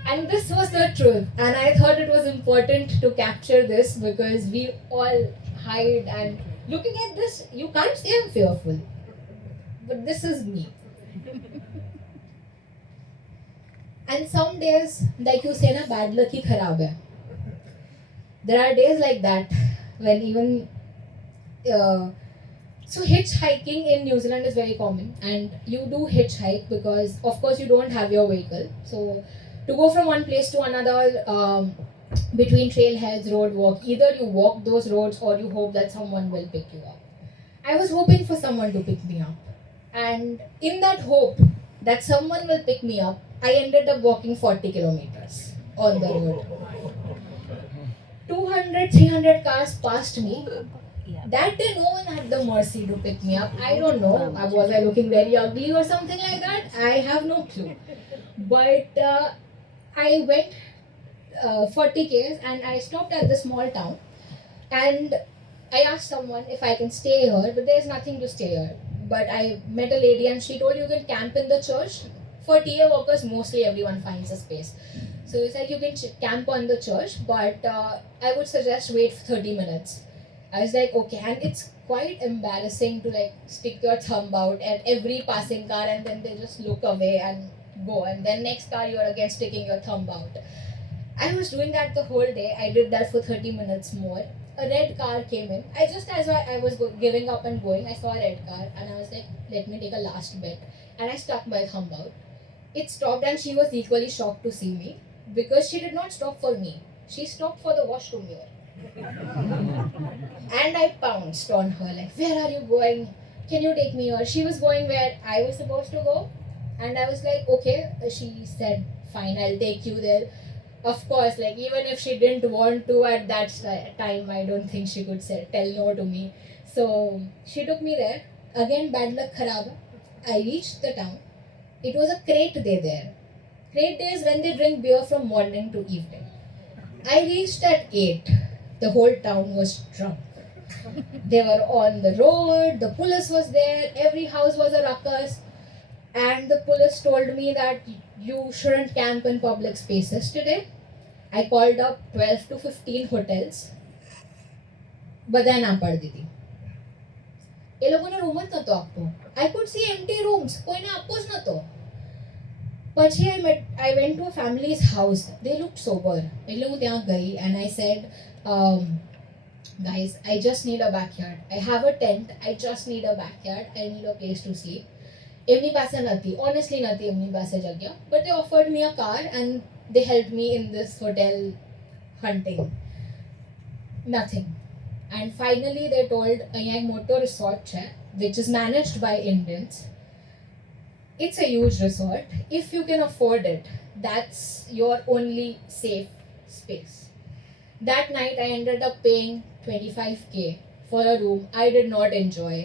and this was the truth, and I thought it was important to capture this, because we all hide, and looking at this, you can't say I'm fearful, but this is me. And some days, like you say na, bad luck hi kharab hai. There are days like that when even so hitchhiking in New Zealand is very common, and you do hitchhike because of course you don't have your vehicle. So to go from one place to another, between trailheads, road walk, either you walk those roads or you hope that someone will pick you up. I was hoping for someone to pick me up, and in that hope that someone will pick me up, I ended up walking 40 kilometers on the road. 200, 300 cars passed me. That day, no one had the mercy to pick me up. I don't know. Was I looking very ugly or something like that? I have no clue. But I went 40 k's and I stopped at the small town. And I asked someone if I can stay here, but there's nothing to stay here. But I met a lady and she told you can camp in the church. For TA workers, mostly everyone finds a space. So it's like you can camp on the church, but I would suggest wait for 30 minutes. I was like, okay, and it's quite embarrassing to like stick your thumb out at every passing car and then they just look away and go, and then next car you're again sticking your thumb out. I was doing that the whole day. I did that for 30 minutes more. A red car came in. I just, as I was giving up and going, I saw a red car and I was like, let me take a last bet. And I stuck my thumb out. It stopped and she was equally shocked to see me because she did not stop for me. She stopped for the washroom mirror. And I pounced on her like, where are you going? Can you take me here? She was going where I was supposed to go. And I was like, okay. She said, fine, I'll take you there. Of course, like even if she didn't want to at that time, I don't think she could say tell no to me. So she took me there. Again, bad luck kharab. I reached the town. It was a crate day there. Crate day is when they drink beer from morning to evening. I reached at 8. The whole town was drunk. They were on the road, the police was there, every house was a ruckus. And the police told me that you shouldn't camp in public spaces today. I called up 12 to 15 hotels. બધાએ ના પાડી દીધી. એ લોકોને room જ નહોતો આપવો. I could see empty rooms. કોઈને આપવો જ નહોતો. પછી I went to a family's house. They looked sober. એટલે હું ત્યાં ગઈ and I said, guys, I just need a backyard. I have a tent. I just need a backyard. I need a place to sleep. એમની પાસે નથી, honestly નથી એમની પાસે જગ્યા, but they offered me a car and they helped me in this hotel hunting. Nothing. And finally they told, અહીંયા એક મોટો resort છે which is managed by Indians. It's a huge resort. If you can afford it, that's your only safe space. That night I ended up paying 25k for a room I did not enjoy.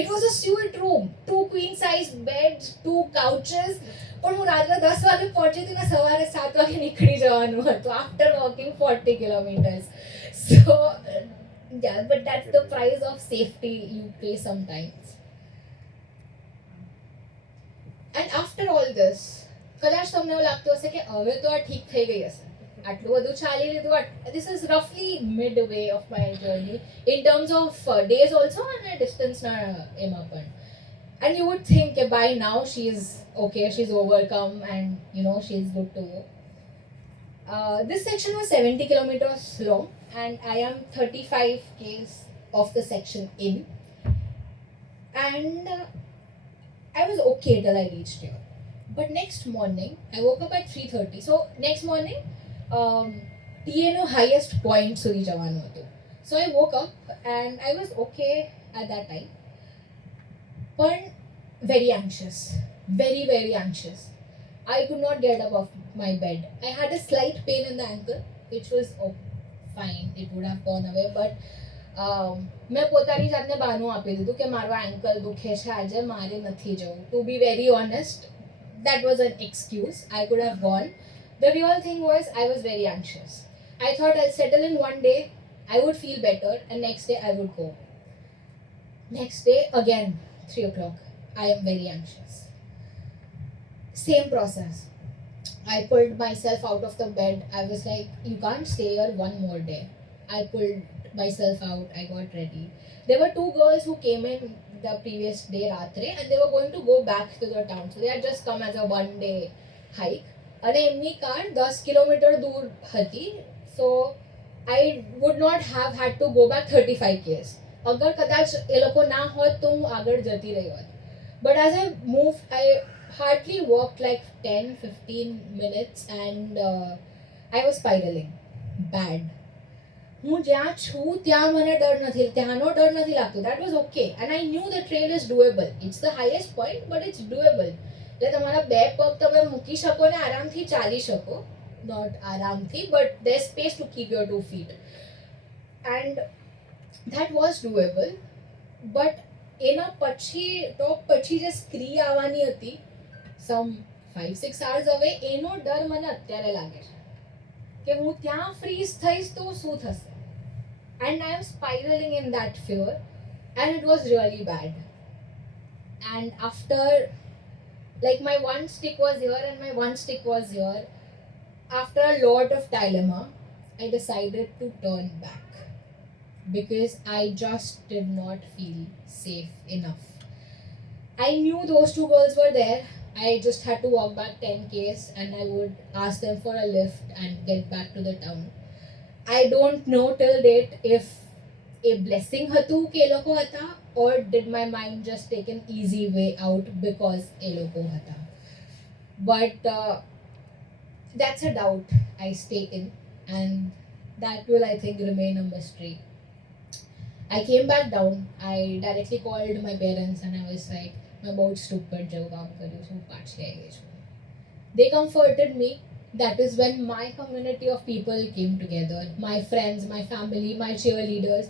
It was a suite room, 2 queen size beds, 2 couches. પણ હું રાત્રે 10 વાગે પહોંચી હતી ને સવારે 7 વાગે નીકળી જવાનું હતું after walking 40 kilometers. So yeah, but that's the price of safety you pay sometimes. And after all this, કદાચ તમને એવું લાગતું હશે કે હવે તો આ ઠીક થઈ ગઈ હશે, આટલું બધું ચાલી લીધું. This is roughly midway of my journey in terms of days also and distance na એમાં પણ. And you would think that by now she's okay, she's overcome and you know she's good to go. This section was 70 kilometers long and I am 35 k's of the section in. And I was okay till I reached here. But next morning, I woke up at 3:30. So next morning, TA no highest point સુધી જવાનું હતું. So I woke up and I was okay at that time. But very anxious. Very, very anxious. I could not get up off my bed. I had a slight pain in the ankle, which was fine. It would have gone away. But મેં પોતાની જાતને બહાનું આપી દીધું કે મારો ankle દુખે છે આજે, મારે નથી જવું. To be very honest, that was an excuse. I could have gone. The real thing was I was very anxious. I thought I'll settle in one day, I would feel better, and next day I would go. Next day, again, 3 o'clock, I am very anxious. Same process. I pulled myself out of the bed. I was like, you can't stay here one more day. I pulled myself out, I got ready. There were 2 girls who came in the previous day, Ratre, and they were going to go back to the town. So they had just come as a one-day hike. અને એમની car 10 kilometre દૂર હતી. So I would not have had to go back 35 k's. અગર કદાચ એ લોકો ના હોત તો હું આગળ જતી રહી હોત. But as I moved, I hardly walked like 10-15 minutes and I was spiraling. Bad. હું જ્યાં છું ત્યાં મને ડર નથી, ત્યાંનો ડર નથી લાગતો. That was okay. And I knew the trail is doable. It's the highest point, but it's doable. એટલે તમારા 2 પગ તમે મૂકી શકો ને આરામથી ચાલી શકો. Not આરામથી, but there's space to keep your 2 feet. And that was doable. But એના પછી ટોપ પછી જે સ્ક્રી આવવાની હતી some 5-6 hours away, એનો ડર મને અત્યારે લાગે છે કે હું ત્યાં ફ્રીઝ થઈશ તો શું થશે. And I am spiraling in that fear and it was really bad. And after, like, my one stick was here and my one stick was here. After a lot of dilemma, I decided to turn back. because I just did not feel safe enough. I knew those two girls were there. I just had to walk back 10 k's and I would ask them for a lift and get back to the town. I don't know till date if a blessing હતું કે એ લોકો હતા or did my mind just take an easy way out because એ લોકો હતા. But that's a doubt I stay in, and that will, I think, remain a mystery. I came back down. I directly called my parents and I was like, मैं बहुत stupid જેવું કામ કર્યું છું, પાછી આવી ગઈ છું. They comforted me. That is when my community of people came together. My friends, my family, my cheerleaders.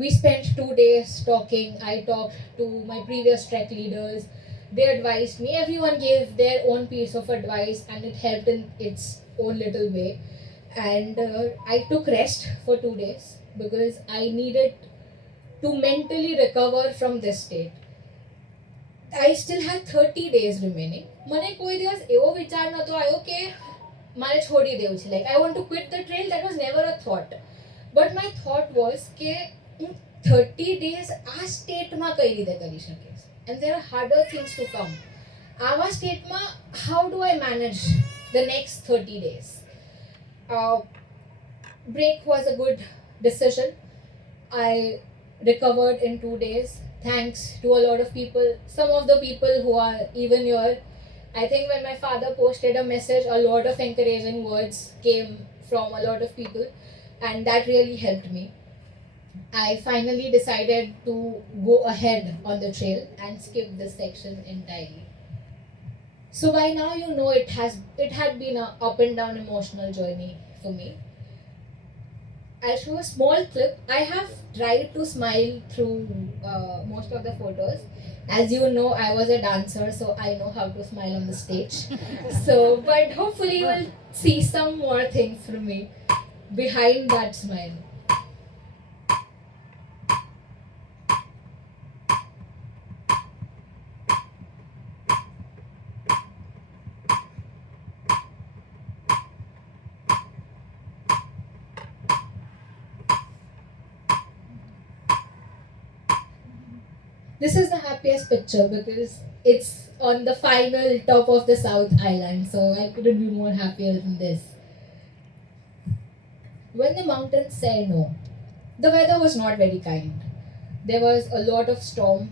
We spent 2 days talking. I talked to my previous trek leaders. They advised me. Everyone gave their own piece of advice and it helped in its own little way. And I took rest for 2 days because I needed to mentally recover from this state. I still had 30 days remaining. મને કોઈ દિવસ એવો વિચાર નહોતો આવ્યો કે મારે છોડી દેવું છે. Like, I want to quit the trail. That was never a thought. But my thought was કે હું 30 days આ સ્ટેટમાં કઈ રીતે કરી શકીશ. And there are harder things to come. આવા સ્ટેટમાં how do I manage the next 30 days? Break was a good decision. I recovered in 2 days. Thanks to a lot of people. Some of the people who are even here. I think when my father posted a message, a lot of encouraging words came from a lot of people, and that really helped me. I finally decided to go ahead on the trail and skip this section entirely. So by now you know it had been a up and down emotional journey for me. I'll show a small clip. I have tried to smile through most of the photos. As you know, I was a dancer, so I know how to smile on the stage. But hopefully you will see some more things from me behind that smile. This is the happiest picture because it's on the final top of the South Island, so I couldn't be more happier than this. When the mountains say no, the weather was not very kind. There was a lot of storm,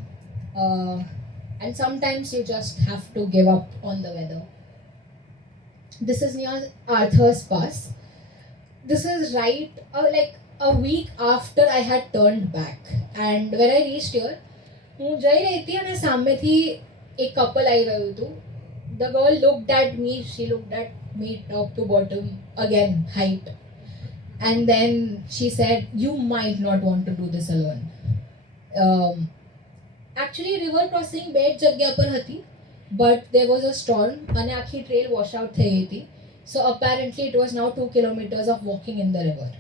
and sometimes you just have to give up on the weather. This is near Arthur's Pass. This is right like a week after I had turned back, and when I reached here, હું જઈ રહી હતી અને સામેથી એક couple આવી રહ્યું હતું. The girl looked at me, she looked at me top to bottom, again height, and then she said, you might not want to do this alone. Actually river crossing બે જગ્યા પર હતી, but there was a storm અને આખી trail wash out થઈ ગઈ હતી. So apparently it was now 2 kilometers of walking in the river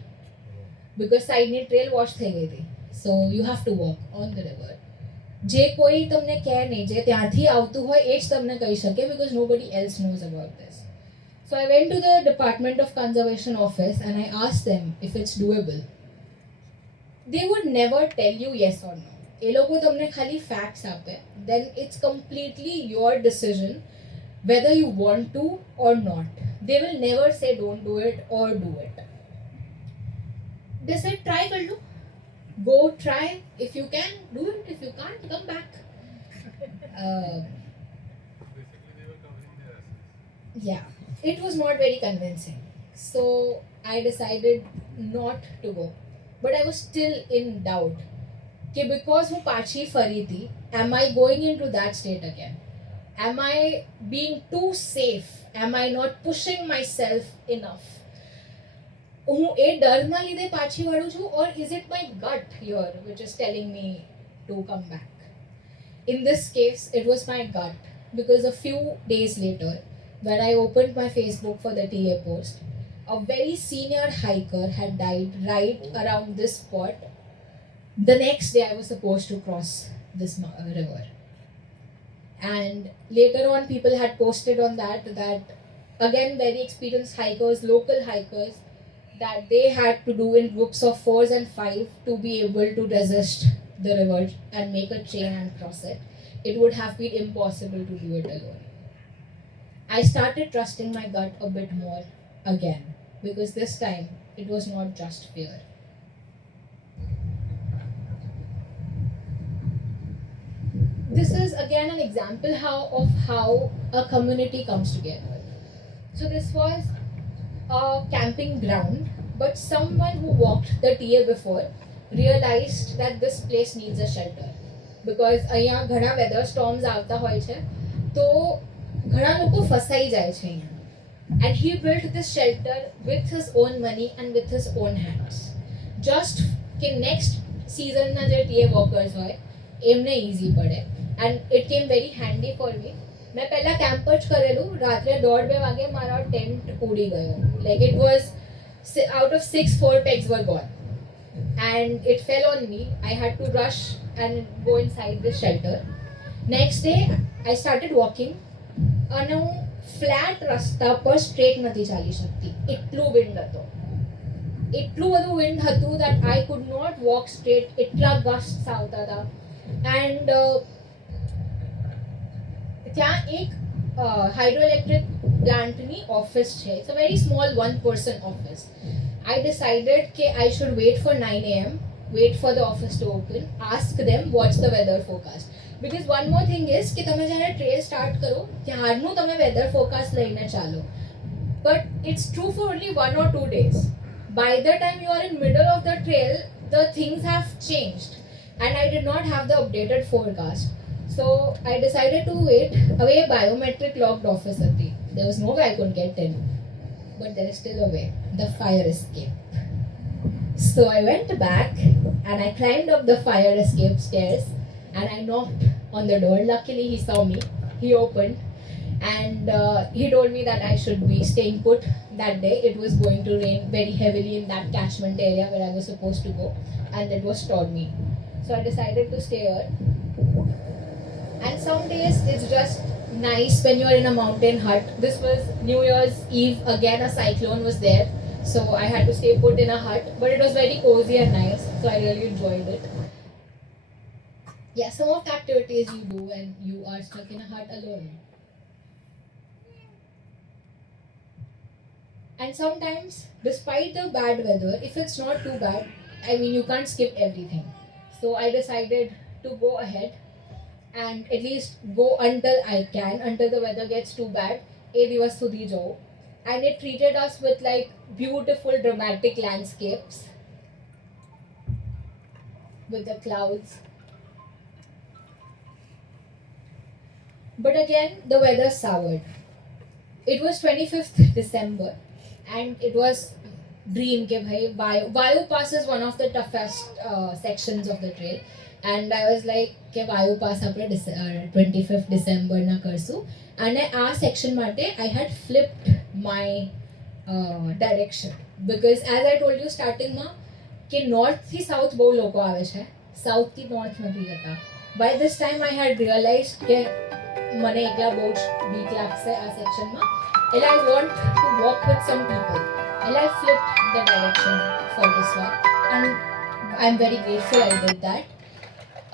because સાઈડની trail wash થઈ ગઈ હતી. So you have to walk on the river. જે કોઈ તમને કહે નહીં, જે ત્યાંથી આવતું હોય એ જ તમને કહી શકે, because nobody else knows about this. So I went to the Department of Conservation office and I asked them if it's doable. They would never tell you yes or no. એ લોકો તમને ખાલી facts આપે. Then it's completely your decision whether you want to or not. They will never say don't do it or do it. They said try kar lo. Go try. If you can, do it. If you can't, come back. Yeah, it was not very convincing. So I decided not to go. But I was still in doubt. Okay, because હું પાછી ફરી હતી, am I going into that state again? Am I being too safe? Am I not pushing myself enough? હું એ ડરના લીધે પાછી વળું છું, or is it my gut here which is telling me to come back? In this case, it was my gut, because a few days later, when I opened my Facebook for the TA post, a very senior hiker had died right around this spot. The next day, I was supposed to cross this river. And later on, people had posted on that again, very experienced hikers, local hikers, that they had to do in groups of 4s and 5 to be able to resist the river and make a chain and cross it. It would have been impossible to do it alone. I started trusting my gut a bit more again because this time it was not just fear. This is again an example of how a community comes together. So this was a camping ground, but someone who walked the TA before realized that this place needs a shelter because અહીંયા ઘણા weather સ્ટોર્મ્સ આવતા હોય છે તો ઘણા લોકો ફસાઈ જાય છે અહીંયા. And he built this shelter with his own money and with his own hands. Just કે next seasonના જે TA workers હોય એમને easy પડે. And it came very handy for me. मैं पहला कैंप જ કરેલું રાત્રે 1:30 વાગે મારા ટેન્ટ ઉડી ગયો. Like it was out of 6, 4 pegs were gone. And it fell on me. I had to rush and go inside the shelter. Next day I started walking અને હું ફ્લેટ રસ્તા પર સ્ટ્રેટ નથી ચાલી શકતી. એટલું વિન્ડ હતો. એટલું બધું વિન્ડ હતું that I could not walk straight. એટલા ગસ્ટ્સ આવતા હતા. And ત્યાં એક હાઇડ્રોઇલેક્ટ્રિક પ્લાન્ટની ઓફિસ છે. It's a very small one-person office. I decided that I should wait for 9 a.m., wait for the office to open, ask them what's the weather forecast. Because one more thing is કે તમે જ્યારે trail start કરો ત્યારનું તમે weather forecast લઈને ચાલો. But it's true for only 1 or 2 days. By the time you are in middle of the trail, the things have changed. And I did not have the updated forecast. So I decided to wait. Away biometric locked office હતી. There was no way I could get in. But there is still a way. The fire escape. So I went back and I climbed up the fire escape stairs and I knocked on the door. Luckily he saw me. He opened and he told me that I should be staying put that day. It was going to rain very heavily in that catchment area where I was supposed to go and it was stormy. So I decided to stay here. And some days it's just nice when you are in a mountain hut. This was New Year's Eve. Again a cyclone was there. So I had to stay put in a hut. But it was very cozy and nice. So I really enjoyed it. Yeah, some of the activities you do when you are stuck in a hut alone. And sometimes, despite the bad weather, if it's not too bad, I mean, you can't skip everything. So I decided to go ahead and at least go until I can, until the weather gets too bad. A divas sudhi jao. And it treated us with like beautiful dramatic landscapes with the clouds. But again, the weather soured. It was 25th December and it was dream ke bhai Vayu Pass is one of the toughest sections of the trail. And I was like કે Vayu Pass આપણે 25th December ના કરશું. અને આ section માટે I had flipped my direction. Because as I told you starting માં કે north થી south બહુ લોકો આવે છે, south થી north નથી જતા. By this time I had realized કે મને એકલા બહુ જ weak લાગશે આ section માં. And I want to walk with some people. And I flipped the direction for this one. And I'm very grateful I did that.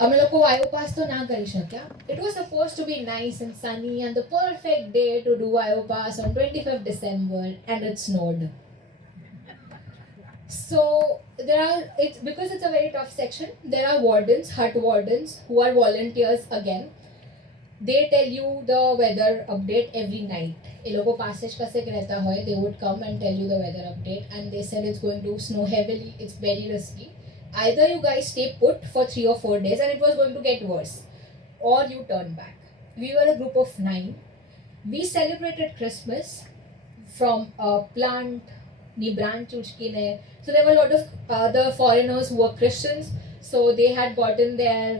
અમે લોકો વાયુ પાસ તો ના કરી શક્યા. It was supposed to be nice and sunny and the perfect day to do વાયુ pass on 25th December and it snowed. So because it's a very tough section, there are wardens, hut wardens who are volunteers again. They tell you the weather update every night. એ લોકો પાસે જ કશેક રહેતા હોય, they would come and tell you the weather update and they said it's going to snow heavily, it's very risky. Either you guys stay put for 3 or 4 days and it was going to get worse, or you turn back. We were a group of 9. We celebrated Christmas from a plant, ni branch uchkine. So there were a lot of other foreigners who were Christians. So they had gotten their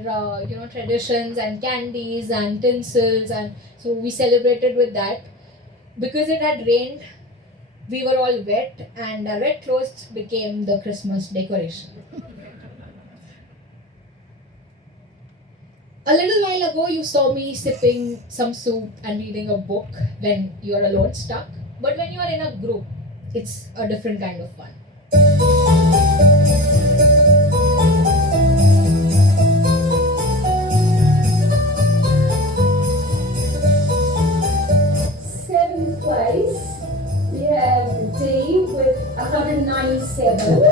traditions and candies and tinsels, and so we celebrated with that. Because it had rained, we were all wet and our wet clothes became the Christmas decoration. A little while ago, you saw me sipping some soup and reading a book when you're alone stuck. But when you're in a group, it's a different kind of fun. Seventh place, we have D with 197.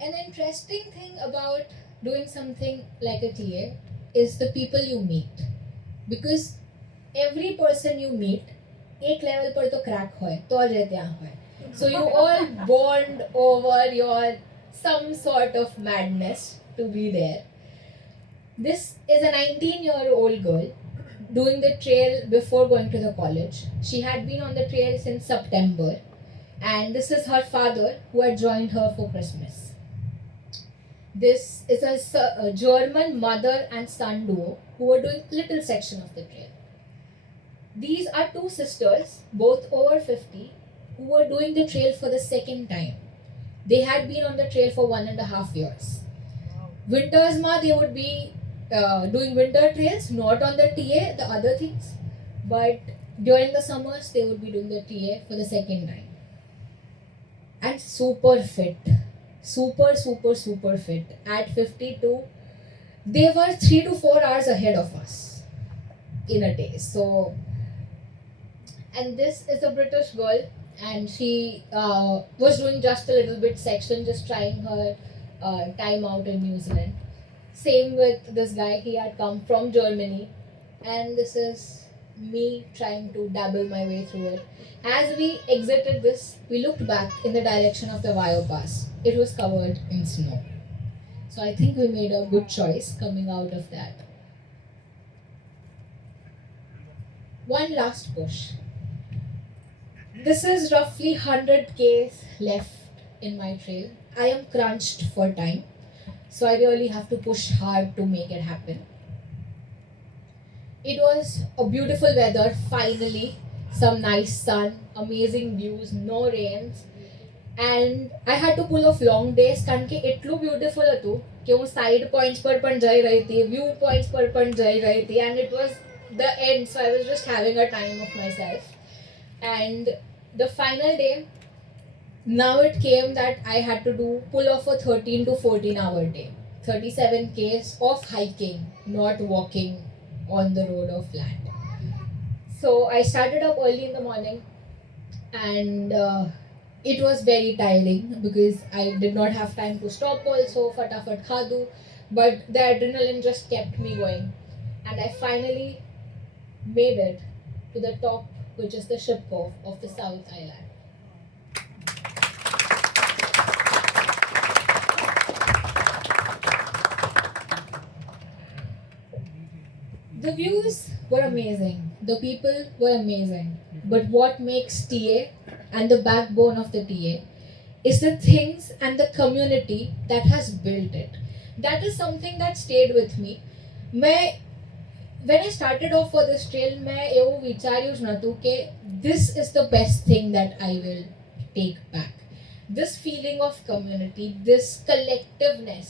An interesting thing about doing something like a TA is the people you meet. Because every person you meet, एक level पर तो crack होए, तो जे ત્યાં होए. So you all bond over your some sort of madness to be there. This is a 19-year-old girl doing the trail before going to the college. She had been on the trail since September, and this is her father who had joined her for Christmas. This is a German mother and son duo who were doing little section of the trail. These are two sisters, both over 50, who were doing the trail for the second time. They had been on the trail for 1.5 years. Winters ma they would be doing winter trails, not on the TA, the other things, but during the summers they would be doing the TA for the second time. And super fit. Super fit. At 52, they were 3 to 4 hours ahead of us in a day. So, and this is a British girl, and she was doing just a little bit section, just trying her time out in New Zealand. Same with this guy, he had come from Germany, and this is me trying to dabble my way through it. As we exited this, we looked back in the direction of the Vayo Pass. It was covered in snow. So I think we made a good choice coming out of that. One last push. This is roughly 100 Ks left in my trail. I am crunched for time, so I really have to push hard to make it happen. It was a beautiful weather, finally. Some nice sun, amazing views, no rains. And I had to pull off long days કારણ કે એટલું beautiful હતું કે હું side points પર પણ જઈ રહી હતી, view points પર પણ જઈ રહી હતી, and it was the end, so I was just having a time of myself. And the final day, now it came that I had to pull off a 13 to 14 hour day, 37 Ks of hiking, not walking on the road of land. So I started up early in the morning, and it was very tiring because I did not have time to stop also, fatafat khadu, but the adrenaline just kept me going. And I finally made it to the top, which is the Ship Cove of the South Island. The views were amazing, the people were amazing, but what makes TA and the backbone of the TA is the things and the community that has built it. That is something that stayed with me. When I started off for this trail, मैं એવું વિચાર્યું જ નહોતું કે this is the best thing that I will take back. This feeling of community, this collectiveness,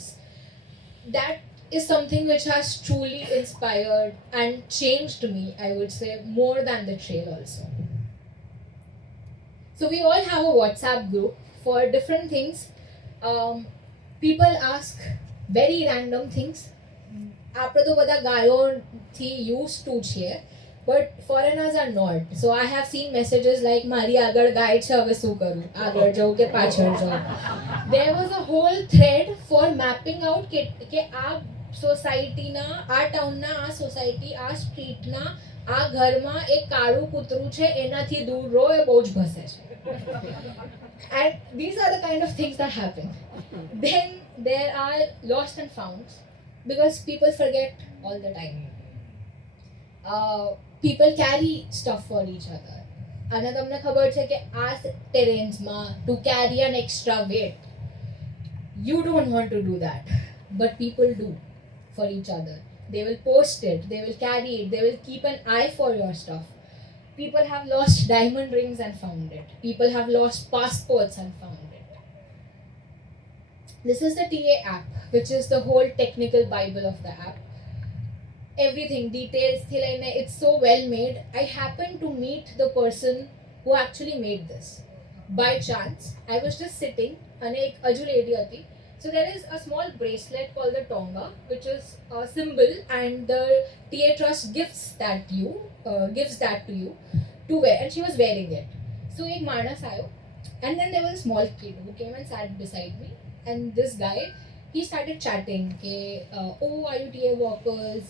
that is something which has truly inspired and changed me, I would say, more than the trail also. So we all have a WhatsApp group for different things. People ask very random things. આપણે તો બધા ગાયોથી used to છીએ, but foreigners are not. So I have seen messages like મારી આગળ ગાય છે હવે શું કરું, આગળ જાઉં કે પાછળ જાઉં. There was a whole thread for mapping out કે આ સોસાયટીના, આ ટાઉનના, આ સોસાયટી, આ સ્ટ્રીટના, આ ઘરમાં એક કાળું કૂતરું છે, એનાથી દૂર રહો, એ બહુ જ ભસે છે. And these are the kind of things that happen. Then there are lost and founds, because people forget all the time. People carry stuff for each other. અને તમને ખબર છે કે આ terrains-માં to carry an extra weight, you don't want to do that, but people do. for each other. They will post it, they will carry it, they will keep an eye for your stuff. People have lost diamond rings and found it. People have lost passports and found it. This is the TA app, which is the whole technical bible of the app. Everything, details, it's so well made. I happened to meet the person who actually made this. By chance, I was just sitting, and एक अजू lady आती. So there is a small bracelet called the Tonga, which is a symbol, and the TA Trust gives that to you to wear, and she was wearing it. So एक मानस आयो, and then there was a small kid who came and sat beside me, and this guy, he started chatting, oh, are you TA workers?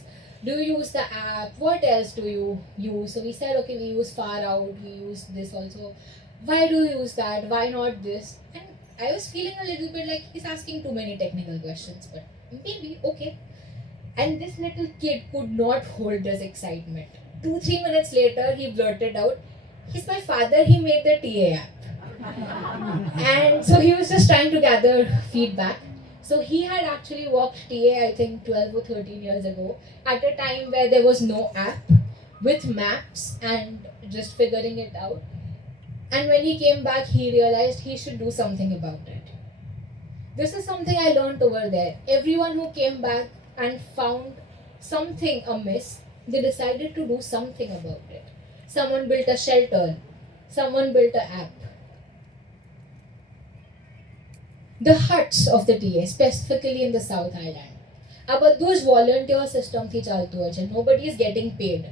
Do you use the app? What else do you use? So we said, okay, we use Far Out, we use this also. Why do you use that? Why not this? And I was feeling a little bit like he's asking too many technical questions, but maybe okay. And this little kid could not hold his excitement. 2-3 minutes later, he blurted out, he's my father, he made the TA app. And so he was just trying to gather feedback. So he had actually worked TA, I think 12 or 13 years ago, at a time where there was no app, with maps and just figuring it out. And when he came back, he realized he should do something about it. This is something I learned over there. Everyone who came back and found something amiss, they decided to do something about it. Someone built a shelter, someone built an app. The huts of the TA, specifically in the South Island, આ બધું જ volunteer system થી ચાલતું હોય છે. Nobody is getting paid.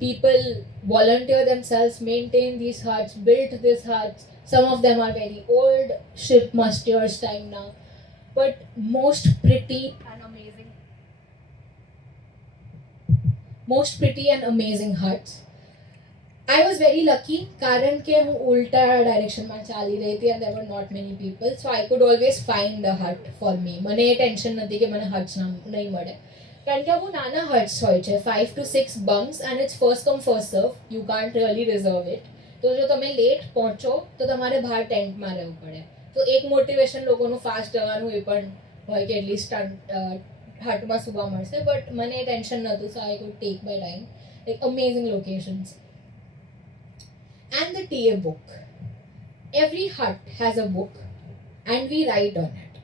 People volunteer themselves, maintain these huts, build these huts. Some of them are very old, ship masters time now, but most pretty and amazing huts. I was very lucky કારણ કે હું ઉલટા ડાયરેક્શનમાં ચાલી રહી હતી and there were not many people, so I could always find a hut for me. મને એ tension નથી કે મને હટ્સ નહીં મળે, કારણ કે બહુ નાના હટ્સ હોય છે, 5 to 6 bunks, and it's first come first serve. You can't really reserve it. તો જો તમે લેટ પહોંચો તો તમારે બહાર ટેન્ટમાં રહેવું પડે. તો એક મોટિવેશન લોકોનું ફાસ્ટ જવાનું એ પણ હોય કે એટલીસ્ટ હટમાં સુવા મળશે, બટ મને એ ટેન્શન નહોતું, so I could take my time. Like amazing locations. And the TA book. Every hut has a book and we write on it.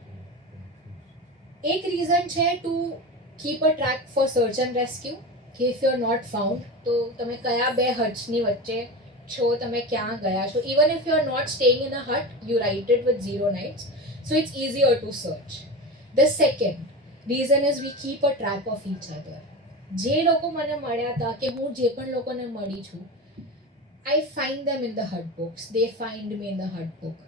एक reason છે to keep a track for search and rescue, કે if you're not found, તો તમે કયા બે હટ્સની વચ્ચે છો, તમે ક્યાં ગયા છો. Even if you're not staying in a hut, you write it with 0 nights, so it's easier to search. The second reason is we keep a track of each other. જે લોકો મને મળ્યા હતા, કે હું જે પણ લોકોને મળી છું, I find them in the hut books. They find me in the hut book.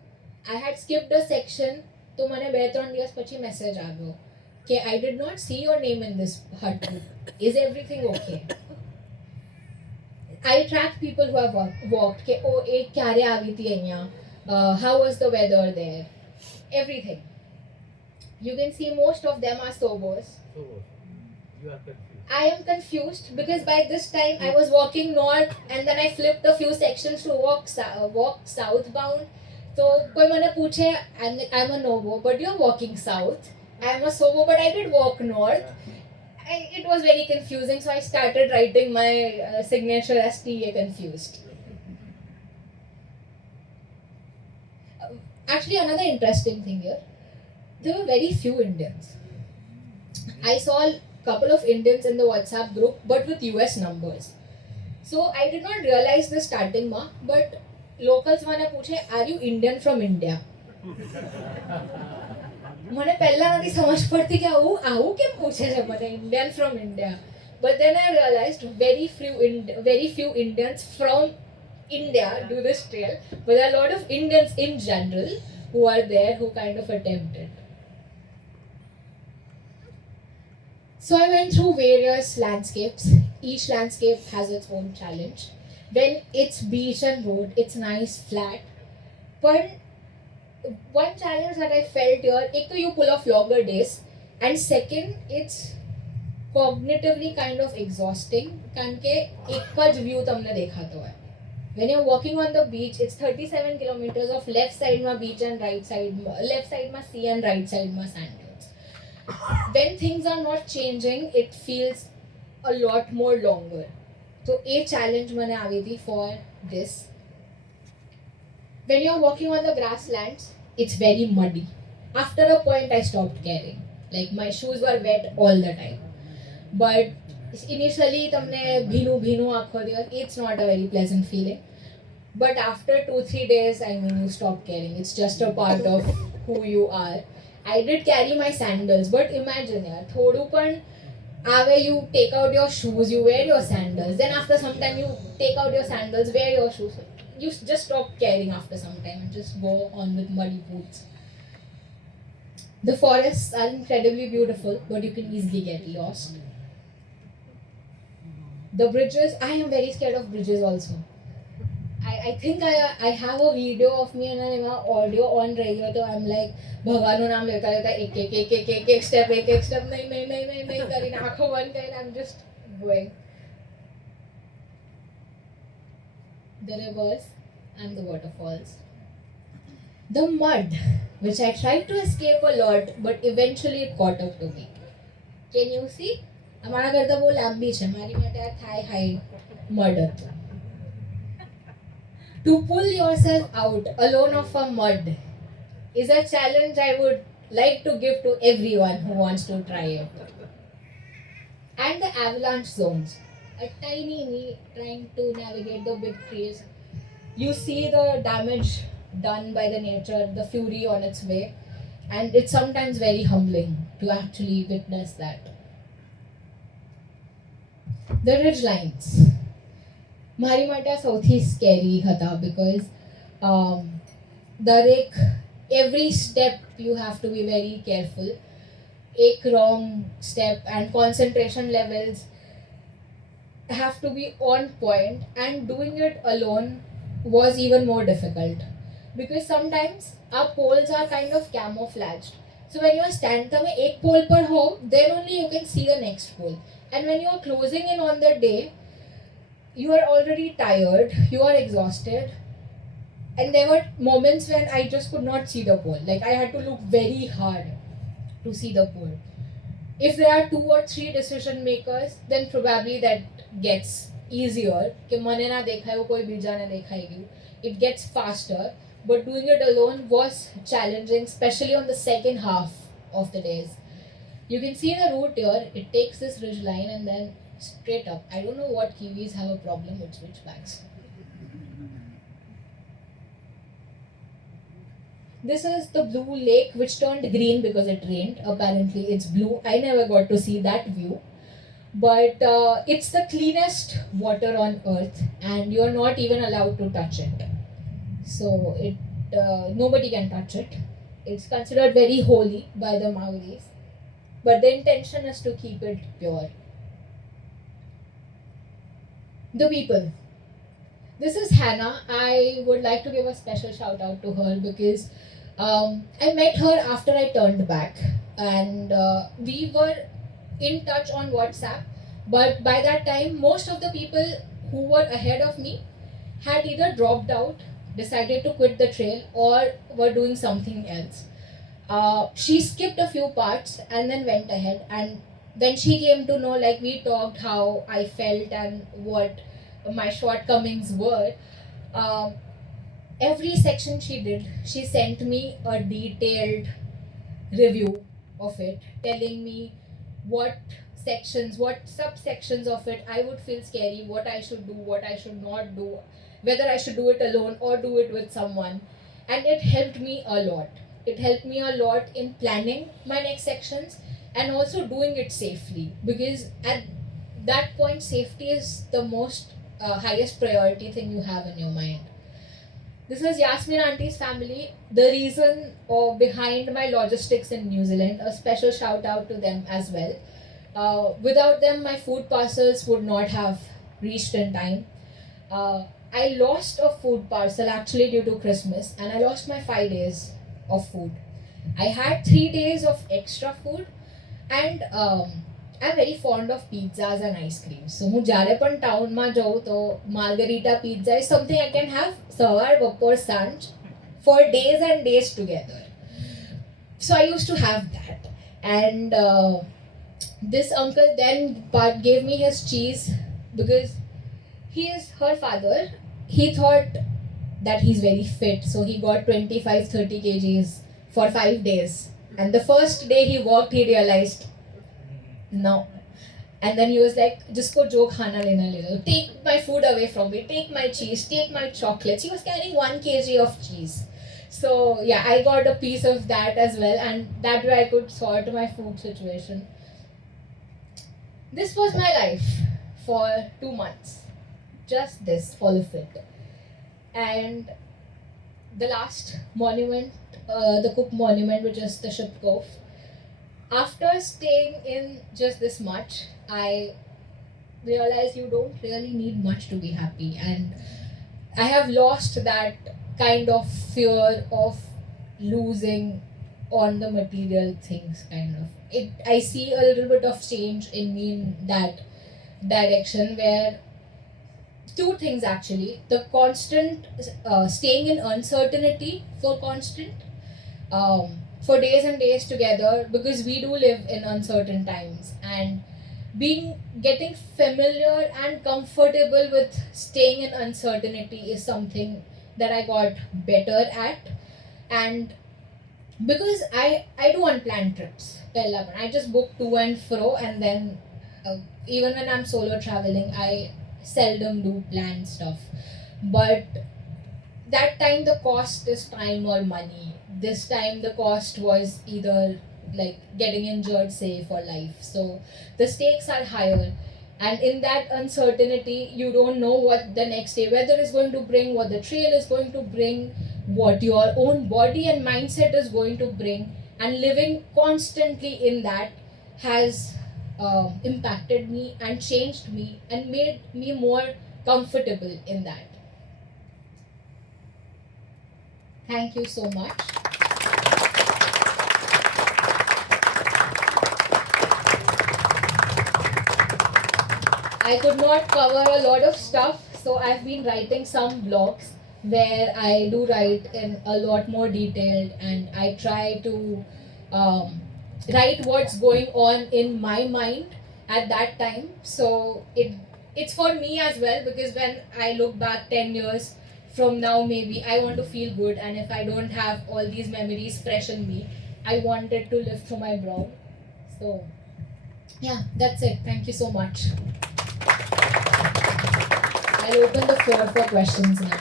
I had skipped a section, तो मैंने 2-3 दिवस પછી message આવ્યો કે I did not see your name in this hut book. Is everything okay? I track people who have walked કે oh એ ક્યારે આવી હતી અહીંયા, how was the weather there, everything. You can see most of them are sobers. You are confused. I am confused because by this time I was walking north and then I flipped a few sections to walk southbound. So koi mane puche, I'm a novo, but you're walking south. I'm a sobo, but I did walk north. It was very confusing, so I started writing my signature as TA confused. Actually, another interesting thing here, there were very few Indians. I saw couple of Indians in the WhatsApp group, but with US numbers. So I did not realize this starting ma, but locals મને પૂછે, are you Indian from India? મને પહેલા નથી સમજ પડતી કે આવું કેમ પૂછે છે મને, Indian from India. But then I realized very few Indians from India do this trail, but there are a lot of Indians in general who are there who kind of attempt it. So I went through various landscapes. Each landscape has its own challenge. When it's beach and road, it's nice, flat. But one challenge that I felt here, एक तो you pull off longer days, and second, it's cognitively kind of exhausting, કારણ કે એક જ view તમને દેખાતો હોય. When you're walking on the beach, it's 37 kilometers of left side ma beach and right side, left side ma sea and right side ma sand dunes. when things are not changing, it feels a lot more longer. So a challenge મને આવી હતી for this. When you're walking on the grasslands, it's very muddy. After a point, I stopped caring. Like my shoes were wet all the time. But initially, તમને ભીનું ભીનું આખો દિવસ, it's not a very pleasant feeling. But after 2-3 days, I mean, you stop caring. It's just a part of who you are. I did carry my sandals, but imagine, yaar, thodu pan ave, you take out your shoes, you wear your sandals. Then after some time, you take out your sandals, wear your shoes. You just stop caring after some time and just go on with muddy boots. The forests are incredibly beautiful, but you can easily get lost. The bridges, I am very scared of bridges also. I think I have a video of me and my audio on radio, so I'm like, भगवान नाम लेता लेता एक step नहीं करीन आँखों बंद करीन, I'm just going. The rivers and the waterfalls. The mud, which I tried to escape a lot, but eventually it caught up to me. Can you see? અમારા કરતા બહુ લાંબી છે, મારી માટે આ thigh high mud હતું. To pull yourself out alone of a mud is a challenge I would like to give to everyone who wants to try it. And the avalanche zones. A tiny me trying to navigate the big trees. You see the damage done by the nature, the fury on its way, and it's sometimes very humbling to actually witness that. The ridge lines. મારી માટે સૌથી scary હતા because દરેક every step you have to be very careful. એક wrong step and concentration levels have to be on point, and doing it alone was even more difficult because sometimes our poles are kind of camouflaged. So when you are તમે એક pole પર હો, then only you can see the next pole, and when you are closing in on the day, you are already tired, you are exhausted, and there were moments when I just could not see the pole. Like I had to look very hard to see the pole. If there are 2 or 3 decision makers, then probably that gets easier. कि मने ना देखा वो कोई बीजा ना देखा ही, it gets faster. But doing it alone was challenging, especially on the second half of the days. You can see the route here. It takes this ridge line and then straight up. I don't know what Kiwis have a problem with switchbacks. This is the blue lake which turned green because it rained. Apparently it's blue. I never got to see that view. But it's the cleanest water on earth and you're not even allowed to touch it. So nobody can touch it. It's considered very holy by the Maoris. But the intention is to keep it pure. The people. This is Hannah. I would like to give a special shout out to her because I met her after I turned back, and we were in touch on WhatsApp. But by that time, most of the people who were ahead of me had either dropped out, decided to quit the trail, or were doing something else. She skipped a few parts and then went ahead, and when she came to know, like we talked how I felt and what my shortcomings were, every section she did, she sent me a detailed review of it, telling me what sections, what subsections of it I would feel scary, what I should do, what I should not do, whether I should do it alone or do it with someone. And it helped me a lot. It helped me a lot in planning my next sections and also doing it safely, because at that point safety is the most highest priority thing you have in your mind. This is Yasmin Auntie's family, the reason behind my logistics in New Zealand. A special shout out to them as well. Without them, my food parcels would not have reached in time. I lost a food parcel actually due to Christmas, and I lost my 5 days of food. I had 3 days of extra food, and I'm very fond of pizzas and ice cream. So હું જ્યારે પણ ટાઉનમાં જાઉં તો margarita pizza is something I can have સવાર બપોર સાંજ for days and days together. So I used to have that. And this uncle then gave me his cheese because he is her father. He thought that he's very fit, so he got 25-30 kgs for 5 days. And the first day he walked, he realized, no. And then he was like, jisko jo khana lena le lo. Take my food away from me, take my cheese, take my chocolates. He was carrying 1 kg of cheese. So yeah, I got a piece of that as well, and that way I could sort my food situation. This was my life for 2 months. Just this, all of it. And the last monument, the Cook Monument, which is the Ship Cove. After staying in just this much, I realized you don't really need much to be happy, and I have lost that kind of fear of losing on the material things. Kind of it, I see a little bit of change in me in that direction, where two things actually: the constant staying in uncertainty for days and days together, because we do live in uncertain times, and getting familiar and comfortable with staying in uncertainty is something that I got better at. And because I do unplanned trips, I just book to and fro, and then even when I'm solo traveling, I seldom do planned stuff. But that time the cost is time or money. This time the cost was either like getting injured, say, for life. So the stakes are higher, and in that uncertainty, you don't know what the next day weather is going to bring, what the trail is going to bring, what your own body and mindset is going to bring. And living constantly in that has impacted me and changed me and made me more comfortable in that. Thank you so much. I could not cover a lot of stuff, so I've been writing some blogs where I do write in a lot more detailed, and I try to write what's going on in my mind at that time. So it's for me as well, because when I look back 10 years from now, maybe I want to feel good, and if I don't have all these memories fresh in me, I want it to live through my blog. So yeah, that's it. Thank you so much. I'll open the floor for questions now.